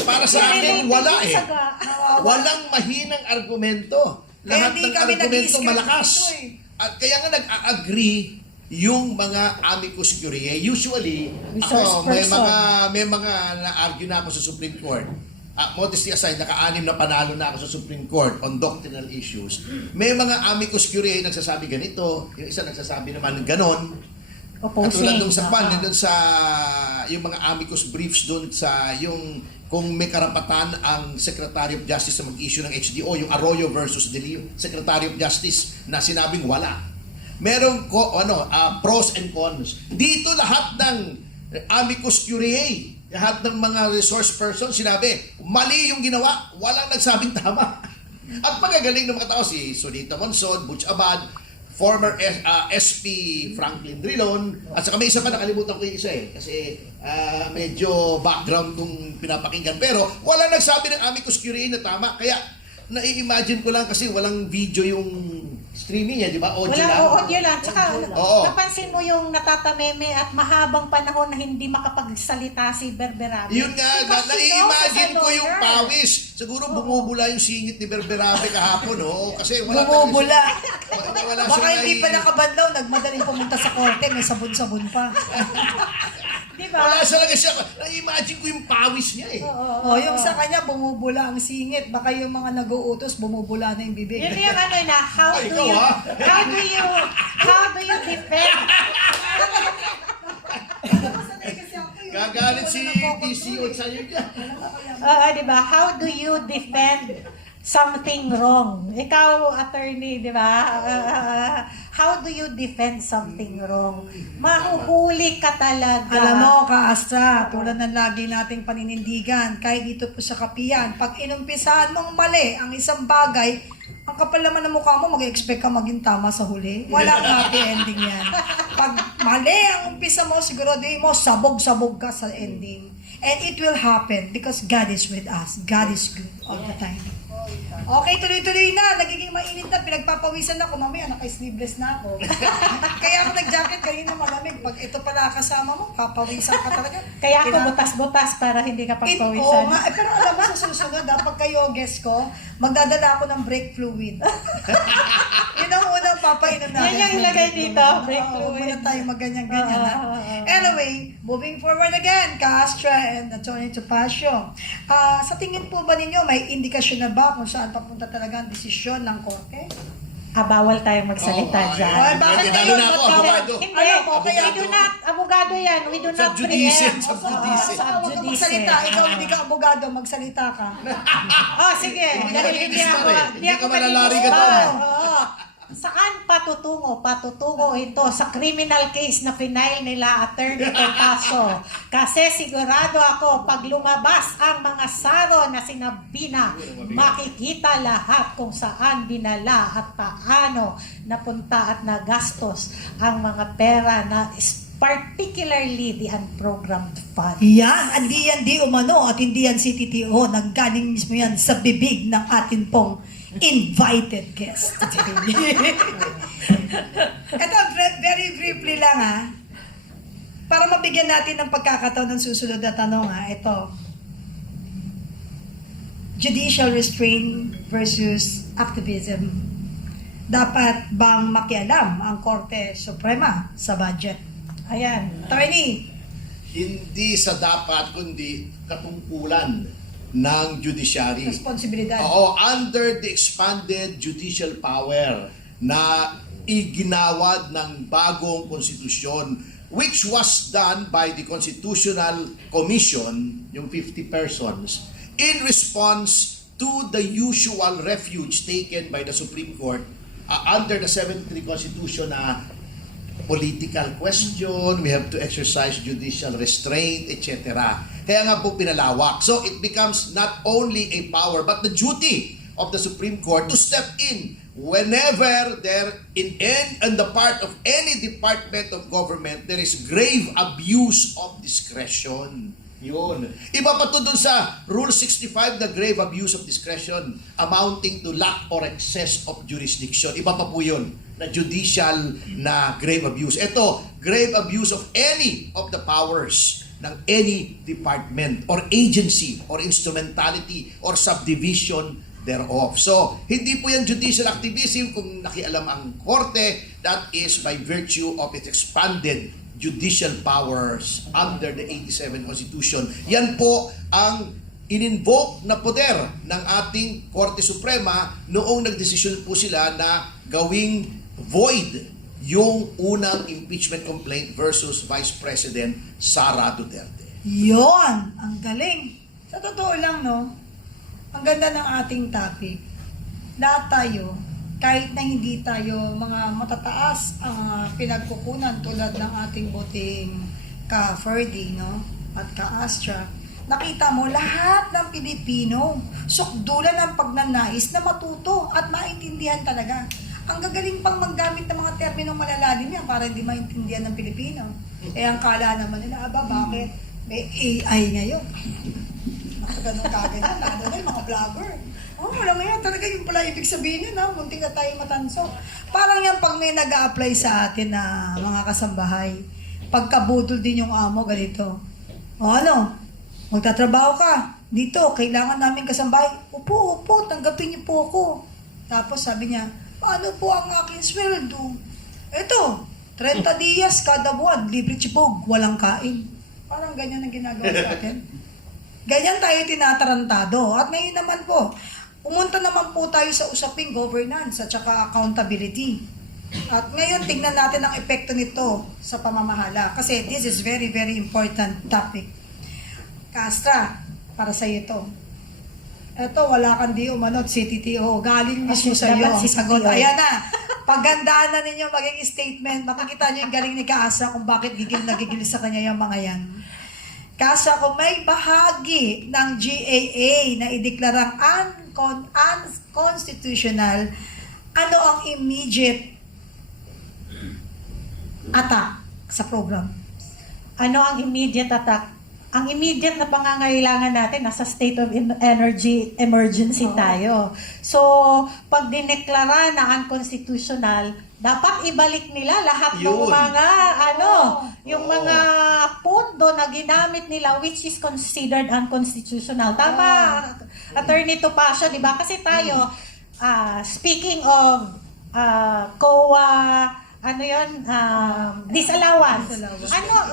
Para sa akin, wala eh. Nawawala. Walang mahinang argumento. Kaya Lahat hindi ng kami argumento nag-i-script malakas. dito eh. At kaya nga nag-agree yung mga amicus curiae. Usually, Resource ako, person. may mga na-argue na ako sa Supreme Court. Modesty aside, naka-anim na panalo na ako sa Supreme Court on doctrinal issues. May mga amicus curiae nagsasabi ganito, yung isa nagsasabi naman ng ganon. Katulad dun sa dun sa yung mga amicus briefs dun sa yung kung may karapatan ang Secretary of Justice na mag-issue ng HDO, yung Arroyo versus De Leon, Secretary of Justice na sinabing wala. Merong pros and cons. Dito lahat ng amicus curiae, lahat ng mga resource person sinabi, mali yung ginawa, walang nagsabing tama. At magagaling ng mga tao, si Sonita Monson, Butch Abad, former SP Franklin Drilon, at saka may isa pa, nakalimutan ko yung isa eh, kasi medyo background kung pinapakinggan. Pero walang nagsabi ng amicus curiae na tama, kaya nai-imagine ko lang kasi walang video yung streaming di ba? Audio lang. Audio lang. Tsaka, Oo. napansin mo yung natatameme at mahabang panahon na hindi makapagsalita si Berberabe. Yun nga, Because nai-imagine she knows ko as a yung lawyer. pawis. Siguro bumubula yung singit ni Berberabe kahapon, kasi wala Bumubula. wala Baka siyang hindi pa nakabanlaw, nagmadaling pumunta sa korte, may sabon-sabon pa. Diba? Wala talaga siya. Nai-imagine ko yung pawis niya eh. Yung sa kanya, bumubula ang singit. Baka yung mga nag-uutos, bumubula na yung bibig. Yun yung na, how Ay, do ikaw, you defend? Gagalit si DCO sa'yo dyan. Diba? How do you defend something wrong? Ikaw, attorney, di ba? How do you defend something wrong? Mahuhuli ka talaga. Alam mo, Kaastra, tulad ng lagi nating paninindigan, kahit dito po sa kapiyan, pag inumpisahan mong mali ang isang bagay, ang kapal naman ng mukha mo, mag-expect ka maging tama sa huli. Walang happy ending yan. Pag mali ang umpisa mo, siguro di mo, sabog-sabog ka sa ending. And it will happen because God is with us. God is good all the time. Okay, tuloy-tuloy na. Nagiging mainit na. Pinagpapawisan ako. Mamaya, naka-sleeveless na ako. Kaya ako nag-jacket kanina malamig. Pag ito pala kasama mo, papawisan ka talaga. Kaya ako butas-butas para hindi ka Oo pagpawisan. nga. Pero alam mo, sa susunod, dapat kayo, guest ko, magdadala ako ng brake fluid. Yun ang unang papainom natin. Yan yung ilagay dito, brake Huwag fluid. muna tayo magganyan-ganyan. Anyway, moving forward again, Castra and Atty. Topacio. Sa tingin po ba ninyo, may indikasyon na ba kung saan papunta talaga ang desisyon ng korte? Bawal tayong magsalita dyan. Ay, bakit Lalo ngayon? na ako, Ba't abogado. Hindi, Alam mo, kaya we do not, abogado yan, we do Sa not judice, preempt. sa judice. Sa Huwag ka judice. magsalita. Ikaw, hindi ka abogado, magsalita ka. Sige. Hindi Dahil ka hindi linis ako, na rin. Hindi ka malalari ka malilinis. doon. Oo. Saan patutungo? Patutungo ito sa criminal case na final nila Attorney Topacio. Kasi sigurado ako, pag lumabas ang mga saro na sinabi na, makikita lahat kung saan dinala at paano napunta at nagastos ang mga pera na particularly the unprogrammed fund. Yan, hindi yan di umano at hindi yan CTTO. Nanggaling mismo yan sa bibig ng atin pong invited guest today. Ito, very briefly lang ha. Para mabigyan natin ng pagkakataon ng susunod na tanong ha. Ito. Judicial restraint versus activism. Dapat bang makialam ang Korte Suprema sa budget? Ayan. Attorney, Hindi sa dapat, kundi katungkulan ng judiciary. responsibilidad. Oo, under the expanded judicial power na iginawad ng bagong konstitusyon, which was done by the Constitutional Commission, yung 50 persons, in response to the usual refuge taken by the Supreme Court under the 73 Constitution na political question, we have to exercise judicial restraint, etc. Kaya nga po pinalawak. So it becomes not only a power but the duty of the Supreme Court to step in whenever there on the part of any department of government there is grave abuse of discretion. Yun. Iba pa to dun sa Rule 65, the grave abuse of discretion amounting to lack or excess of jurisdiction. Iba pa po yun na judicial na grave abuse. Ito, grave abuse of any of the powers ng any department or agency or instrumentality or subdivision thereof. So, hindi po yan judicial activism kung nakialam ang korte. That is by virtue of its expanded judicial powers under the 87 Constitution. Yan po ang in-invoke na poder ng ating Korte Suprema noong nagdesisyon po sila na gawing void yung unang impeachment complaint versus Vice President Sara Duterte. Yon, ang galing. Sa totoo lang, no, ang ganda ng ating topic. Lahat tayo, kahit na hindi tayo mga matataas ang pinagkukunan tulad ng ating buting ka-Ferdy, no, at ka-Astra, nakita mo lahat ng Pilipino sukdulan ng pagnanais na matuto at maintindihan talaga. Ang gagaling pang maggamit ng mga terminong malalalim yan para hindi maintindihan ng Pilipino. Eh, ang kala naman nila, bakit? May AI ngayon. Nakaganon kaganyan, lalo na yung mga vlogger. Alam mo yan, talaga yung pala ibig sabihin yun, munting na tayo matanso. Parang yan pag may nag-a-apply sa atin na mga kasambahay, pagkabudol din yung amo, ganito. Magtatrabaho ka, dito, kailangan namin kasambahay. Upo, tanggapin niyo po ako. Tapos sabi niya, paano po ang aking sweldo? Ito, 30 dias kada buwan, libre chibog, walang kain. Parang ganyan ang ginagawa sa atin. Ganyan tayo tinatarantado. At ngayon naman po, pumunta naman po tayo sa usaping governance at saka accountability. At ngayon, tingnan natin ang epekto nito sa pamamahala. Kasi this is very, very important topic. Kastra, para sa iyo ito. Ito, wala kang di umanot, CTTO. Galing mismo sa iyo ang sagot. Ayan na. Pagandaan na ninyo maging statement. Makikita nyo yung galing ni Kaasa kung bakit gigil na gigil sa kanya yung mga yan. Kaasa, kung may bahagi ng GAA na ideklarang unconstitutional, ano ang immediate attack sa program? Ano ang immediate attack? Ang immediate na pangangailangan natin, nasa state of energy emergency tayo. So, pag dineklara na unconstitutional, dapat ibalik nila lahat ng mga yung mga pondo na ginamit nila which is considered unconstitutional. Tama, Attorney Topacio, di ba? Kasi tayo, speaking of COA, disallowance.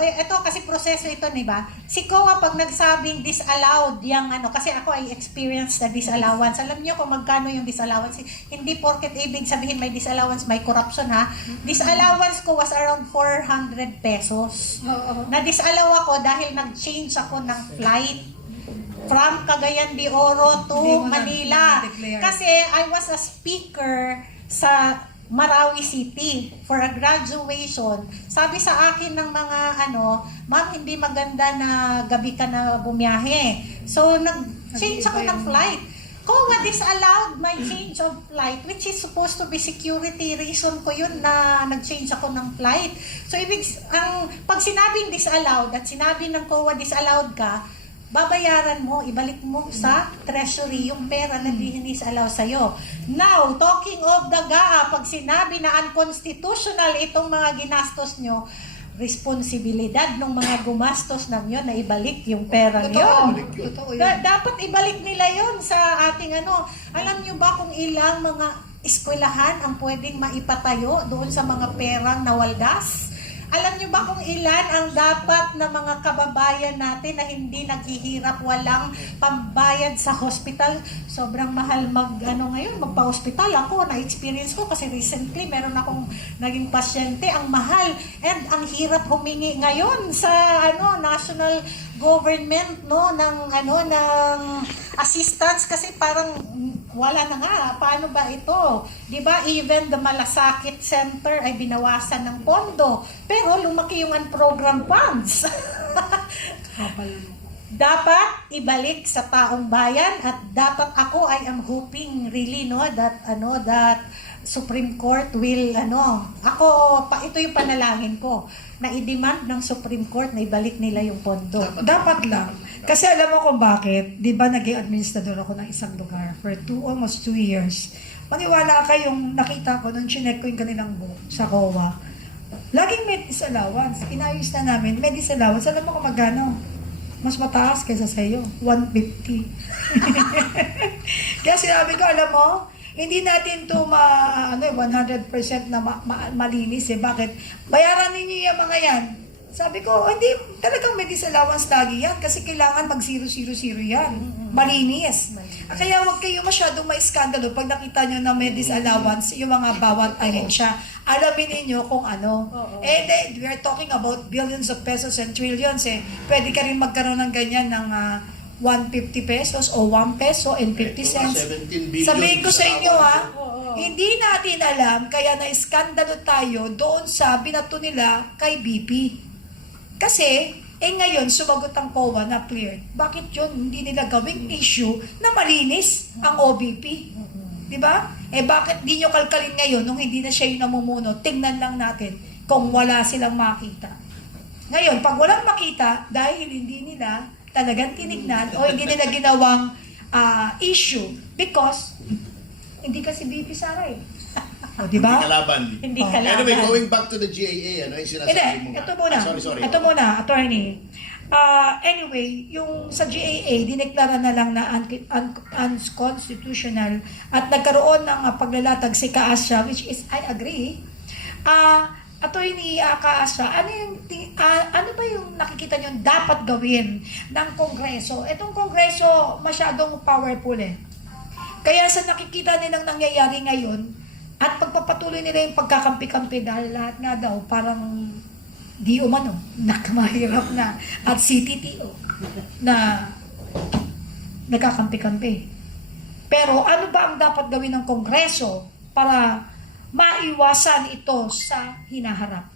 Ito kasi proseso ito, di ba? Si COA pag nagsabing disallowed yung kasi ako ay experienced na disallowance. Alam niyo kung magkano yung disallowance? Hindi porket ibig sabihin may disallowance, may corruption ha. Disallowance ko was around 400 pesos. Na-disallow ako dahil nag-change ako ng flight from Cagayan de Oro to Manila. Kasi I was a speaker sa Marawi City for a graduation. Sabi sa akin ng mga ma'am, hindi maganda na gabi ka na bumiyahe. So, nag-change ako ng flight. COA disallowed my change of flight, which is supposed to be security reason ko yun na nag-change ako ng flight. So, pag sinabing disallowed at sinabi ng COA disallowed ka, babayaran mo, ibalik mo sa treasury yung pera na dinis-allow sa'yo. Now, talking of the GAA, pag sinabi na unconstitutional itong mga ginastos nyo, responsibilidad ng mga gumastos ng yun na ibalik yung pera yun. Totoo yun. Dapat ibalik nila yon sa ating ano. Alam nyo ba kung ilang mga eskwelahan ang pwedeng maipatayo doon sa mga perang nawaldas? Alam nyo ba kung ilan ang dapat na mga kababayan natin na hindi naghihirap, walang pambayad sa hospital? Sobrang mahal ngayon, magpa-hospital. Ako, na-experience ko kasi recently meron akong naging pasyente, ang mahal. And ang hirap humingi ngayon sa national government ng assistance kasi parang wala na nga, paano ba ito? 'Di ba? Even the Malasakit Center ay binawasan ng pondo, pero lumaki yung program funds. Dapat ibalik sa taong bayan at dapat ako I am hoping really that Supreme Court will ito yung panalangin ko na i-demand ng Supreme Court na ibalik nila yung pondo. Dapat lang. Kasi alam mo kung bakit, di ba naging administrador ako ng isang lugar for almost 2 years. Maniwala ka yung nakita ko nung chinek ko yung kanilang book sa COA. Laging may disallowance. Inayos na namin, may disallowance. Alam mo kung magkano? Mas mataas kaysa sa iyo. 150. Kaya sinabi ko, alam mo, hindi natin to 100% na malinis eh. Bakit? Bayaran ninyo yung mga yan. Sabi ko, hindi, talagang may disallowance lagi yan kasi kailangan mag-000 yan. Malinis. Kaya huwag kayo masyadong maiskandalo pag nakita nyo na may disallowance yung mga bawat ahensya. Alamin ninyo kung ano. We are talking about billions of pesos and trillions eh. Pwede ka rin magkaroon ng ganyan ng 150 pesos o 1 peso and 50 cents. 17 billion. Sabihin ko sa inyo hindi natin alam kaya na-iskandalo tayo doon sa binato nila kay BP. Kasi, ngayon, sumagot ang COA na cleared. Bakit yun? Hindi nila gawing issue na malinis ang OBP. Diba? Bakit di nyo kalkalin ngayon nung hindi na siya yung namumuno? Tingnan lang natin kung wala silang makita. Ngayon, pag walang makita, dahil hindi nila talagang tinignan o hindi nila ginawang issue because hindi kasi BP Sara eh. O, diba? Hindi kalaban. Anyway, going back to the GAA, ano yung sinasabi mo? Ito muna. Sorry. Ito muna, attorney. Anyway, yung sa GAA, dineklara na lang na unconstitutional at nagkaroon ng paglalatag si Kaasya, which is, I agree. Attorney Kaasya, ano ba yung nakikita nyo dapat gawin ng Kongreso? Itong Kongreso masyadong powerful eh. Kaya sa nakikita nilang nangyayari ngayon, at pagpapatuloy nila yung pagkakampi-kampi dahil lahat nga daw parang di umano, nakamahirap na at CTTO na nagkakampi-kampi. Pero ano ba ang dapat gawin ng Kongreso para maiwasan ito sa hinaharap?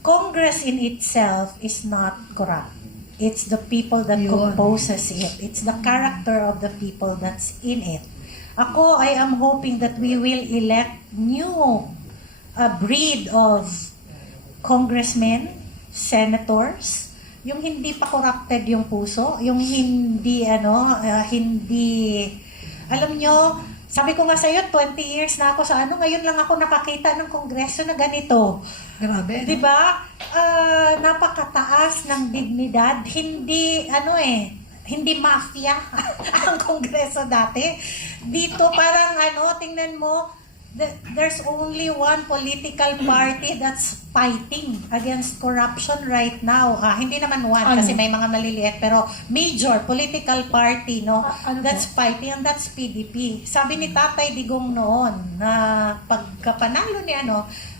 Congress in itself is not corrupt. It's the people that composes it. It's the character of the people that's in it. Ako, I am hoping that we will elect new breed of congressmen, senators, yung hindi pa corrupted yung puso, yung hindi, alam nyo, sabi ko nga sa'yo, 20 years na ako sa ngayon lang ako nakakita ng kongreso na ganito. Grabe. Diba? Napakataas ng dignidad, hindi mafia ang kongreso dati. Dito parang tingnan mo, there's only one political party that's fighting against corruption right now. Hindi naman one kasi may mga maliliit, pero major political party that's fighting, and that's PDP. Sabi ni Tatay Digong noon na pagkapanalo ni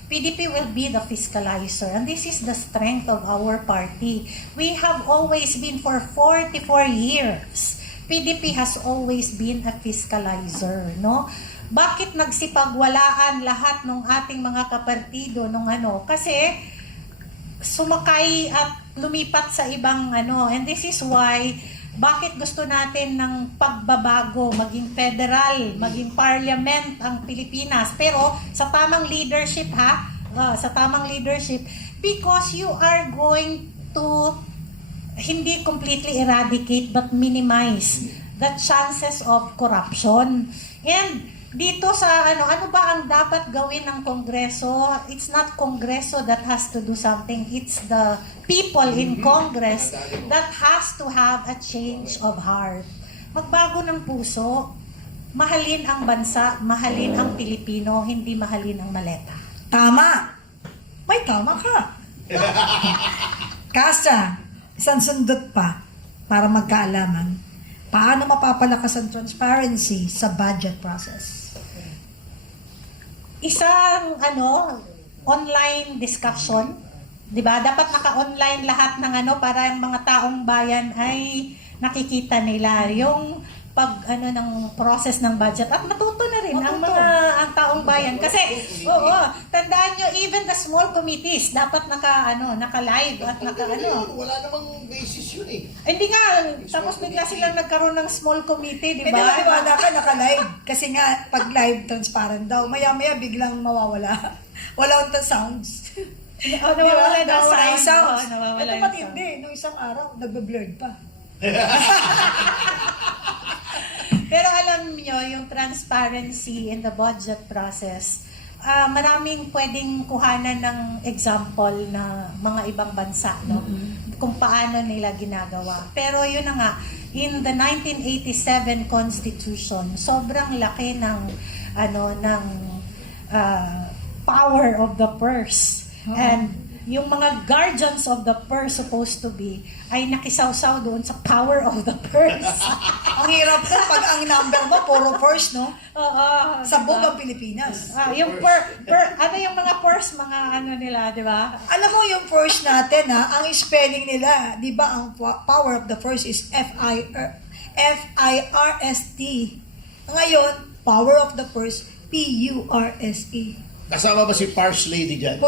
PDP will be the fiscalizer, and this is the strength of our party. We have always been for 44 years. PDP has always been a fiscalizer, no? Bakit nagsipagwalaan lahat ng ating mga kapartido Kasi sumakay at lumipat sa ibang and this is why bakit gusto natin ng pagbabago, maging federal, maging parliament ang Pilipinas, pero sa tamang leadership sa tamang leadership, because you are going to hindi completely eradicate but minimize the chances of corruption. And dito sa ano ba ang dapat gawin ng Kongreso? It's not Kongreso that has to do something. It's the people in Congress that has to have a change of heart. Magbago ng puso. Mahalin ang bansa, mahalin ang Pilipino, hindi mahalin ang maleta. Tama. May tama ka. Kasa, isang sundot pa para magkaalaman. Paano mapapalakas ang transparency sa budget process? Isang online discussion, 'di ba? Dapat naka-online lahat ng para yung mga taong bayan ay nakikita nila yung ng process ng budget at matuto na rin ang taong bayan kasi tandaan nyo, even the small committees dapat naka-live at Wala namang basis yun eh. hindi nga, tapos bigla silang nagkaroon ng small committee, di Hindi ba? maniwala ka naka-live. Kasi nga, pag live, transparent daw. Maya-maya, biglang mawawala. Wala ang sounds. Nawawala na yung sounds. Nawawala Ito yung pati sound. hindi. Nung isang araw, nagbe-blurred pa. Pero alam nyo, yung transparency in the budget process, maraming pwedeng kuhanan ng example na mga ibang bansa, no? Kung paano nila ginagawa. Pero yun na nga, in the 1987 Constitution, sobrang laki ng power of the purse. And yung mga guardians of the purse supposed to be ay nakisawsaw doon sa power of the purse. Ang hirap na pag ang number mo, puro first, no? Oo. Sa buong Pilipinas. Yung yung mga purse, mga nila, di ba? Alam mo yung first natin, ang spelling nila, di ba, ang power of the first is F-I-R-S-T. Ngayon, power of the first, P-U-R-S-E. Kasama ba si Pars Lady dyan?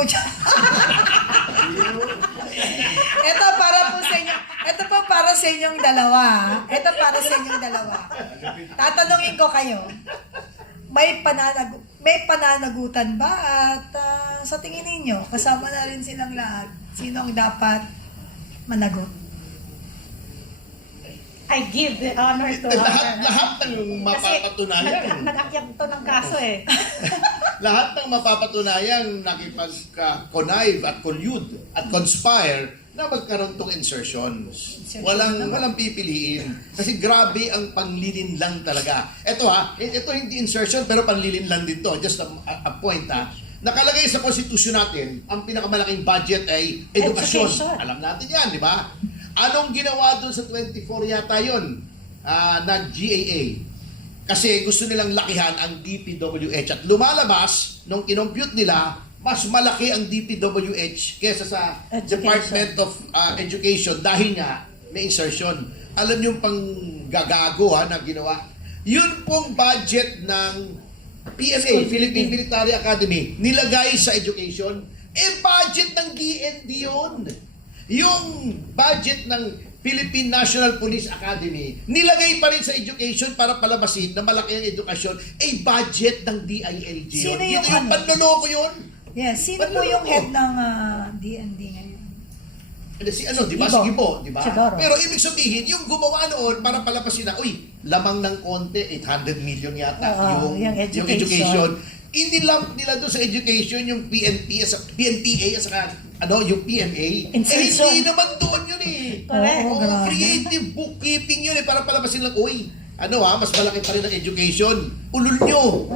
Ito para po sa inyo. Ito po para sa inyong dalawa. Ito para sa inyong dalawa. Tatanungin ko kayo. May pananagutan ba at sa tingin ninyo kasama na rin silang lahat? Sino ang dapat managot? I give the honor to Lahat ng mapapatunayan. Kasi nag-akyat to ng kaso eh. Lahat ng mapapatunayan nakipag-connive at collude at conspire na magkaroon tong insertions. Walang pipiliin. Kasi grabe ang panlilin lang talaga. Ito hindi insertion pero panlilin lang din to. Just a point Nakalagay sa konstitusyon natin, ang pinakamalaking budget ay edukasyon. Alam natin yan, di ba? Anong ginawa doon sa 24 yata yun na GAA? Kasi gusto nilang lakihan ang DPWH at lumalabas nung kinompute nila mas malaki ang DPWH kesa sa Department of Education dahil nga may insertion. Alam niyo pang gagago na ginawa? Yun pong budget ng PMA, Philippine Military Academy, nilagay sa education. Budget ng DND yun. Yung budget ng Philippine National Police Academy, nilagay pa rin sa education para palabasin na malaki ang edukasyon, budget ng DILG yun. Sino yung yung panloloko yun. Yes, sino po yung head ng DND ngayon? Di ba? Si Gibo, di ba? Siguro. Pero ibig sabihin, yung gumawa noon para palabasin na, lamang ng konti, 800 million yata yung education. Inilump nila doon sa education yung PNPA at saka yung PMA. Insertion. Hindi naman doon yun eh. Correct. Creative bookkeeping yun para palabasin lang, mas malaki pa rin ang education. Ulul nyo.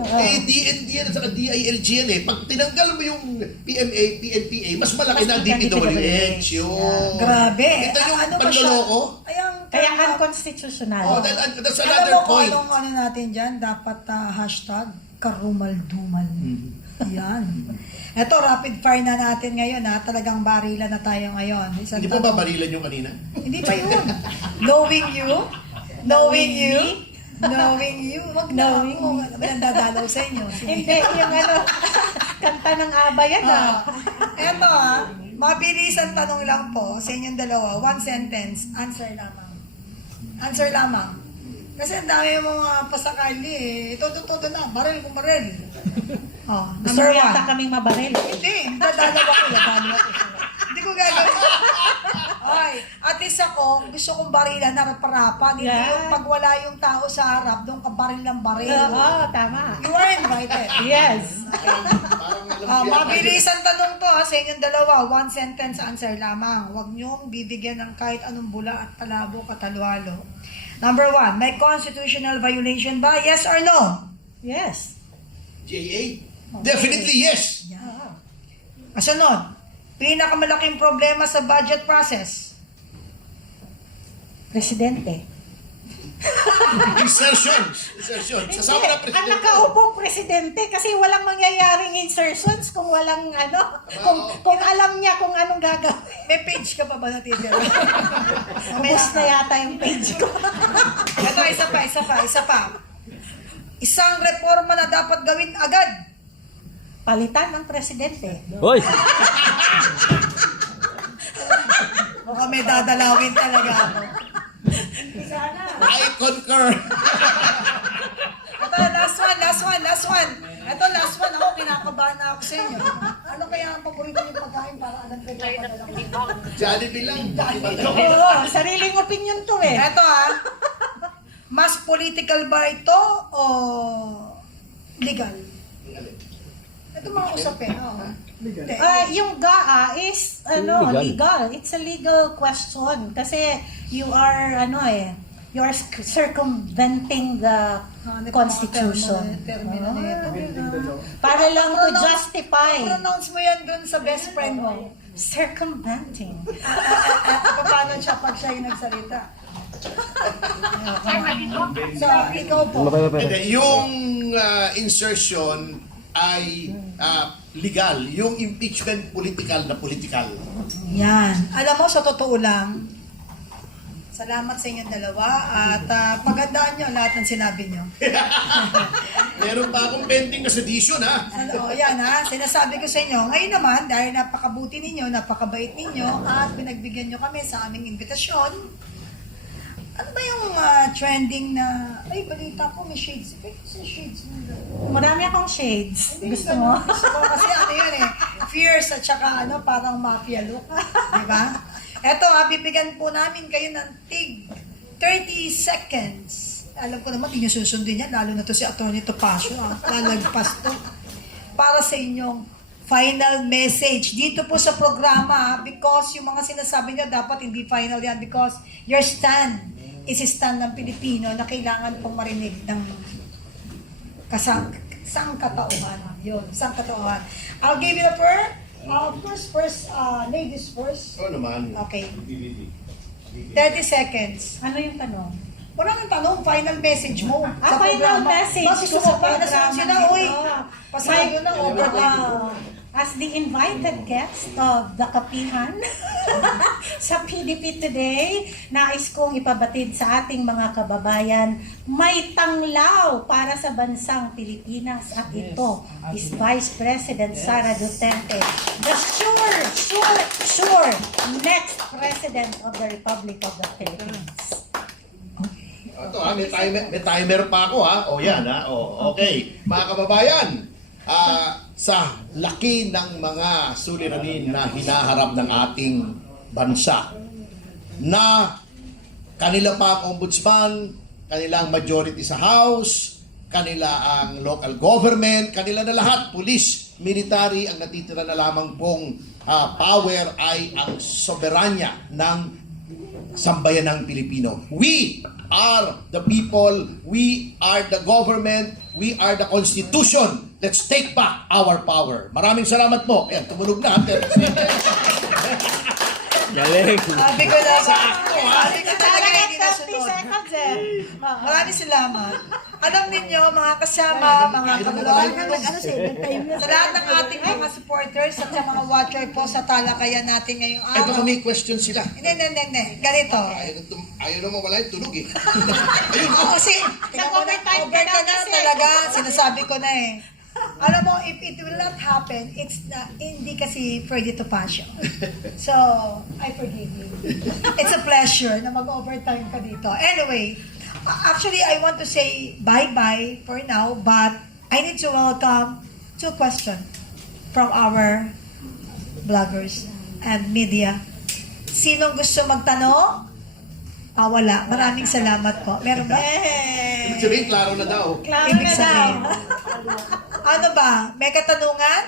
DND yan at saka DILG yan eh. Pag tinanggal mo yung PMA, PNPA, mas malaki na ang DPWH. Yun. Grabe. Ito yung Ano ba siya? panloloko. Kaya unconstitutional. That's Alam another mo point. kung anong natin dyan, dapat hashtag karumal-dumal. Yan. Ito, rapid fire na natin ngayon talagang barila na tayo ngayon. Hindi po ba barilan yung kanina? Hindi pa yun. Knowing you. Wag na ako. Nandadalaw sa inyo. Hindi, yung kanta ng ABBA yan Eto mabilis ang tanong lang po sa inyong dalawa. One sentence, answer lamang. Kasi ang dami mga pasakali eh. Todo na, baril. Gusto mo yata kaming mabaril. Hindi, dadalaw ako. Hindi ko gagawin. Ay, at least ako, gusto kong barilan, harap-harapan. Hindi Yeah. yung pag wala yung tao sa harap, doon ka baril ng baril. Oo, tama. You are invited. Yes. Mabilis ang tanong to sa inyong dalawa. One sentence answer lamang. Huwag niyong bibigyan ng kahit anong bula at talabo katalwalo. Number 1, may constitutional violation ba? Yes or no? Yes. JA? Definitely yes. Yeah. Kasunod, pinakamalaking problema sa budget process. Presidente. Insertions. Sasama na Ang presidente. nakaupong presidente kasi walang mangyayaring insertions kung walang kung alam niya kung anong gagawin. May page ka pa ba natitira? Ubus na yata yung page ko. Ito, isa pa. Isang reforma na dapat gawin agad. Palitan ng presidente. Hoy! Mukhang may dadalawin talaga ako. I concur. Ito, last one. Ito, last one. Ako, kinakabahan na ako sa inyo. Ano kaya ang paborito niyong pagkain para alam ko yung papadala ko? Jollibee lang. Oo, sariling opinion to eh. Ito mas political ba ito o legal? Ito mga usapin. Yung GAA is legal. It's a legal question kasi you are you are circumventing the Constitution. Termino na ito. Para lang to justify. Pronounce mo yan dun sa best friend mo. Circumventing. Paano siya pag siya yung nagsalita? So, ikaw po. Hindi, yung insertion ay legal. Yung impeachment, political na political. Yan. Alam mo, sa totoo lang, salamat sa inyong dalawa at pagandaan nyo lahat ng sinabi nyo. Meron pa akong pending na sedition, ha? Yan sinasabi ko sa inyo. Ngayon naman, dahil napakabuti ninyo, napakabait ninyo, at pinagbigyan nyo kami sa aming imbitasyon, ano ba yung trending na, ay, balita ko, may shades. May shades. Marami akong shades. Gusto mo? Gusto ko kasi yun fierce at saka parang mafia look. Diba? Eto bibigyan po namin kayo ng tig 30 seconds. Alam ko naman, hindi nyo susundin yan, lalo na to si Atty. Topacio, lalagpas to. Para sa inyong final message dito po sa programa, because yung mga sinasabi nyo dapat hindi final yan, because your stand is a stand ng Pilipino na kailangan pong marinig ng sangkatauhan. Yun, sangkatauhan. I'll give you the first, ladies first. Oo naman. Okay. 30 seconds. Ano yung tanong? Wala nang tanong, final message mo. sa Final programa. message Bakit ko sa sa programa programa sila, nito. uy. Pasayo na, overtime. As the invited guest of the Kapihan sa PDP Today, nais kong ipabatid sa ating mga kababayan, may tanglaw para sa bansang Pilipinas at ito is Vice President Sara Duterte, the sure next President of the Republic of the Philippines. Ito may timer pa ako, ha? O yan, ha? O, okay. Mga kababayan, sa laki ng mga suliranin na hinaharap ng ating bansa, na kanila pa ang ombudsman, kanila ang majority sa House, kanila ang local government, kanila na lahat, police, military, ang natitira na lamang pong power ay ang soberanya ng sambayanang Pilipino. We are the people, we are the government, we are the Constitution. Let's take back our power. Maraming salamat po. Ayan, tumunog na. Galing! Sabi ko na talaga hindi na 30 sunod. seconds eh. Maraming salamat. Alam ninyo, mga kasama, mga kababayan, sa lahat ng ating mga supporters at sa mga watcher po sa talakayan natin ngayong Ito araw. may question sila. Hindi. Ganito. Ayaw na mawala yung tunog eh. Kasi, Nag-overtime over ka ka na na kasi. talaga. Sinasabi ko na eh. Alam mo, if it will not happen, hindi kasi Freddy Topacio. So, I forgive you. It's a pleasure na mag-overtime ka dito. Anyway, actually, I want to say bye-bye for now, but I need to welcome two questions from our bloggers and media. Sinong gusto magtanong? Wala. Maraming salamat po. Meron ba? Ibig sabihin, klaro na daw. Klaro Ibig na daw. sabihin. Ano ba? May katanungan?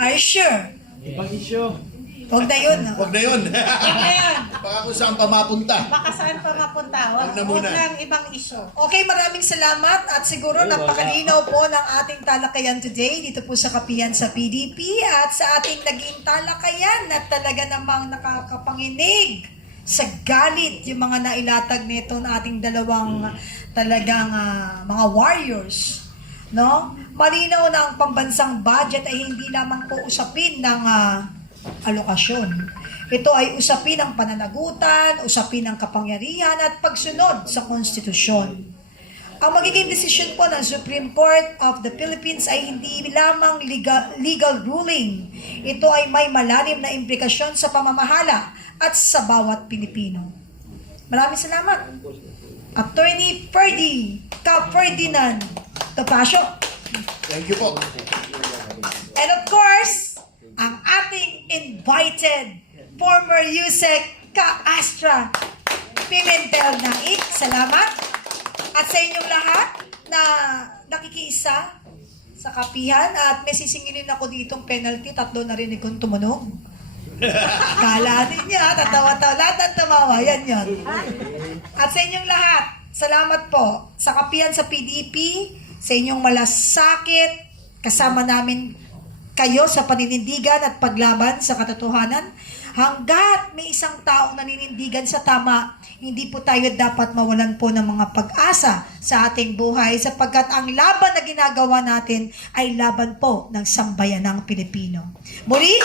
Are you sure? Ibang issue. Huwag na yun. Huwag na yun. Ngayon, Baka kung saan pa mapunta. baka saan pa mapunta? Huwag na Huwag muna. lang ibang issue. Okay, maraming salamat at siguro napakalinaw po ng ating talakayan today dito po sa Kapihan sa PDP at sa ating naging talakayan na talaga namang nakakapanginig sa galit yung mga nailatag nito ng ating dalawang talagang mga warriors. No? Malinaw na ang pambansang budget ay hindi lamang po usapin ng alokasyon. Ito ay usapin ng pananagutan, usapin ng kapangyarihan at pagsunod sa konstitusyon. Ang magiging desisyon po ng Supreme Court of the Philippines ay hindi lamang legal ruling. Ito ay may malalim na implikasyon sa pamamahala at sa bawat Pilipino. Maraming salamat. Attorney Ferdy Ferdinand Topacio. Thank you po. And of course, ang ating invited former USEC Ka-Astra Pimentel Naik. Salamat. At sa inyong lahat na nakikiisa sa kapihan at may sisingilin ako ditong penalty, 3 narinig kong tumunog. Kala din niya, tatawa-tawa. Lahat ng tumawa, yan yun. At sa inyong lahat, salamat po sa kapihan sa PDP, sa inyong malasakit, kasama namin kayo sa paninindigan at paglaban sa katotohanan. Hanggat may isang taong naninindigan sa tama, hindi po tayo dapat mawalan po ng mga pag-asa sa ating buhay sapagkat ang laban na ginagawa natin ay laban po ng sambayanang Pilipino. Muli,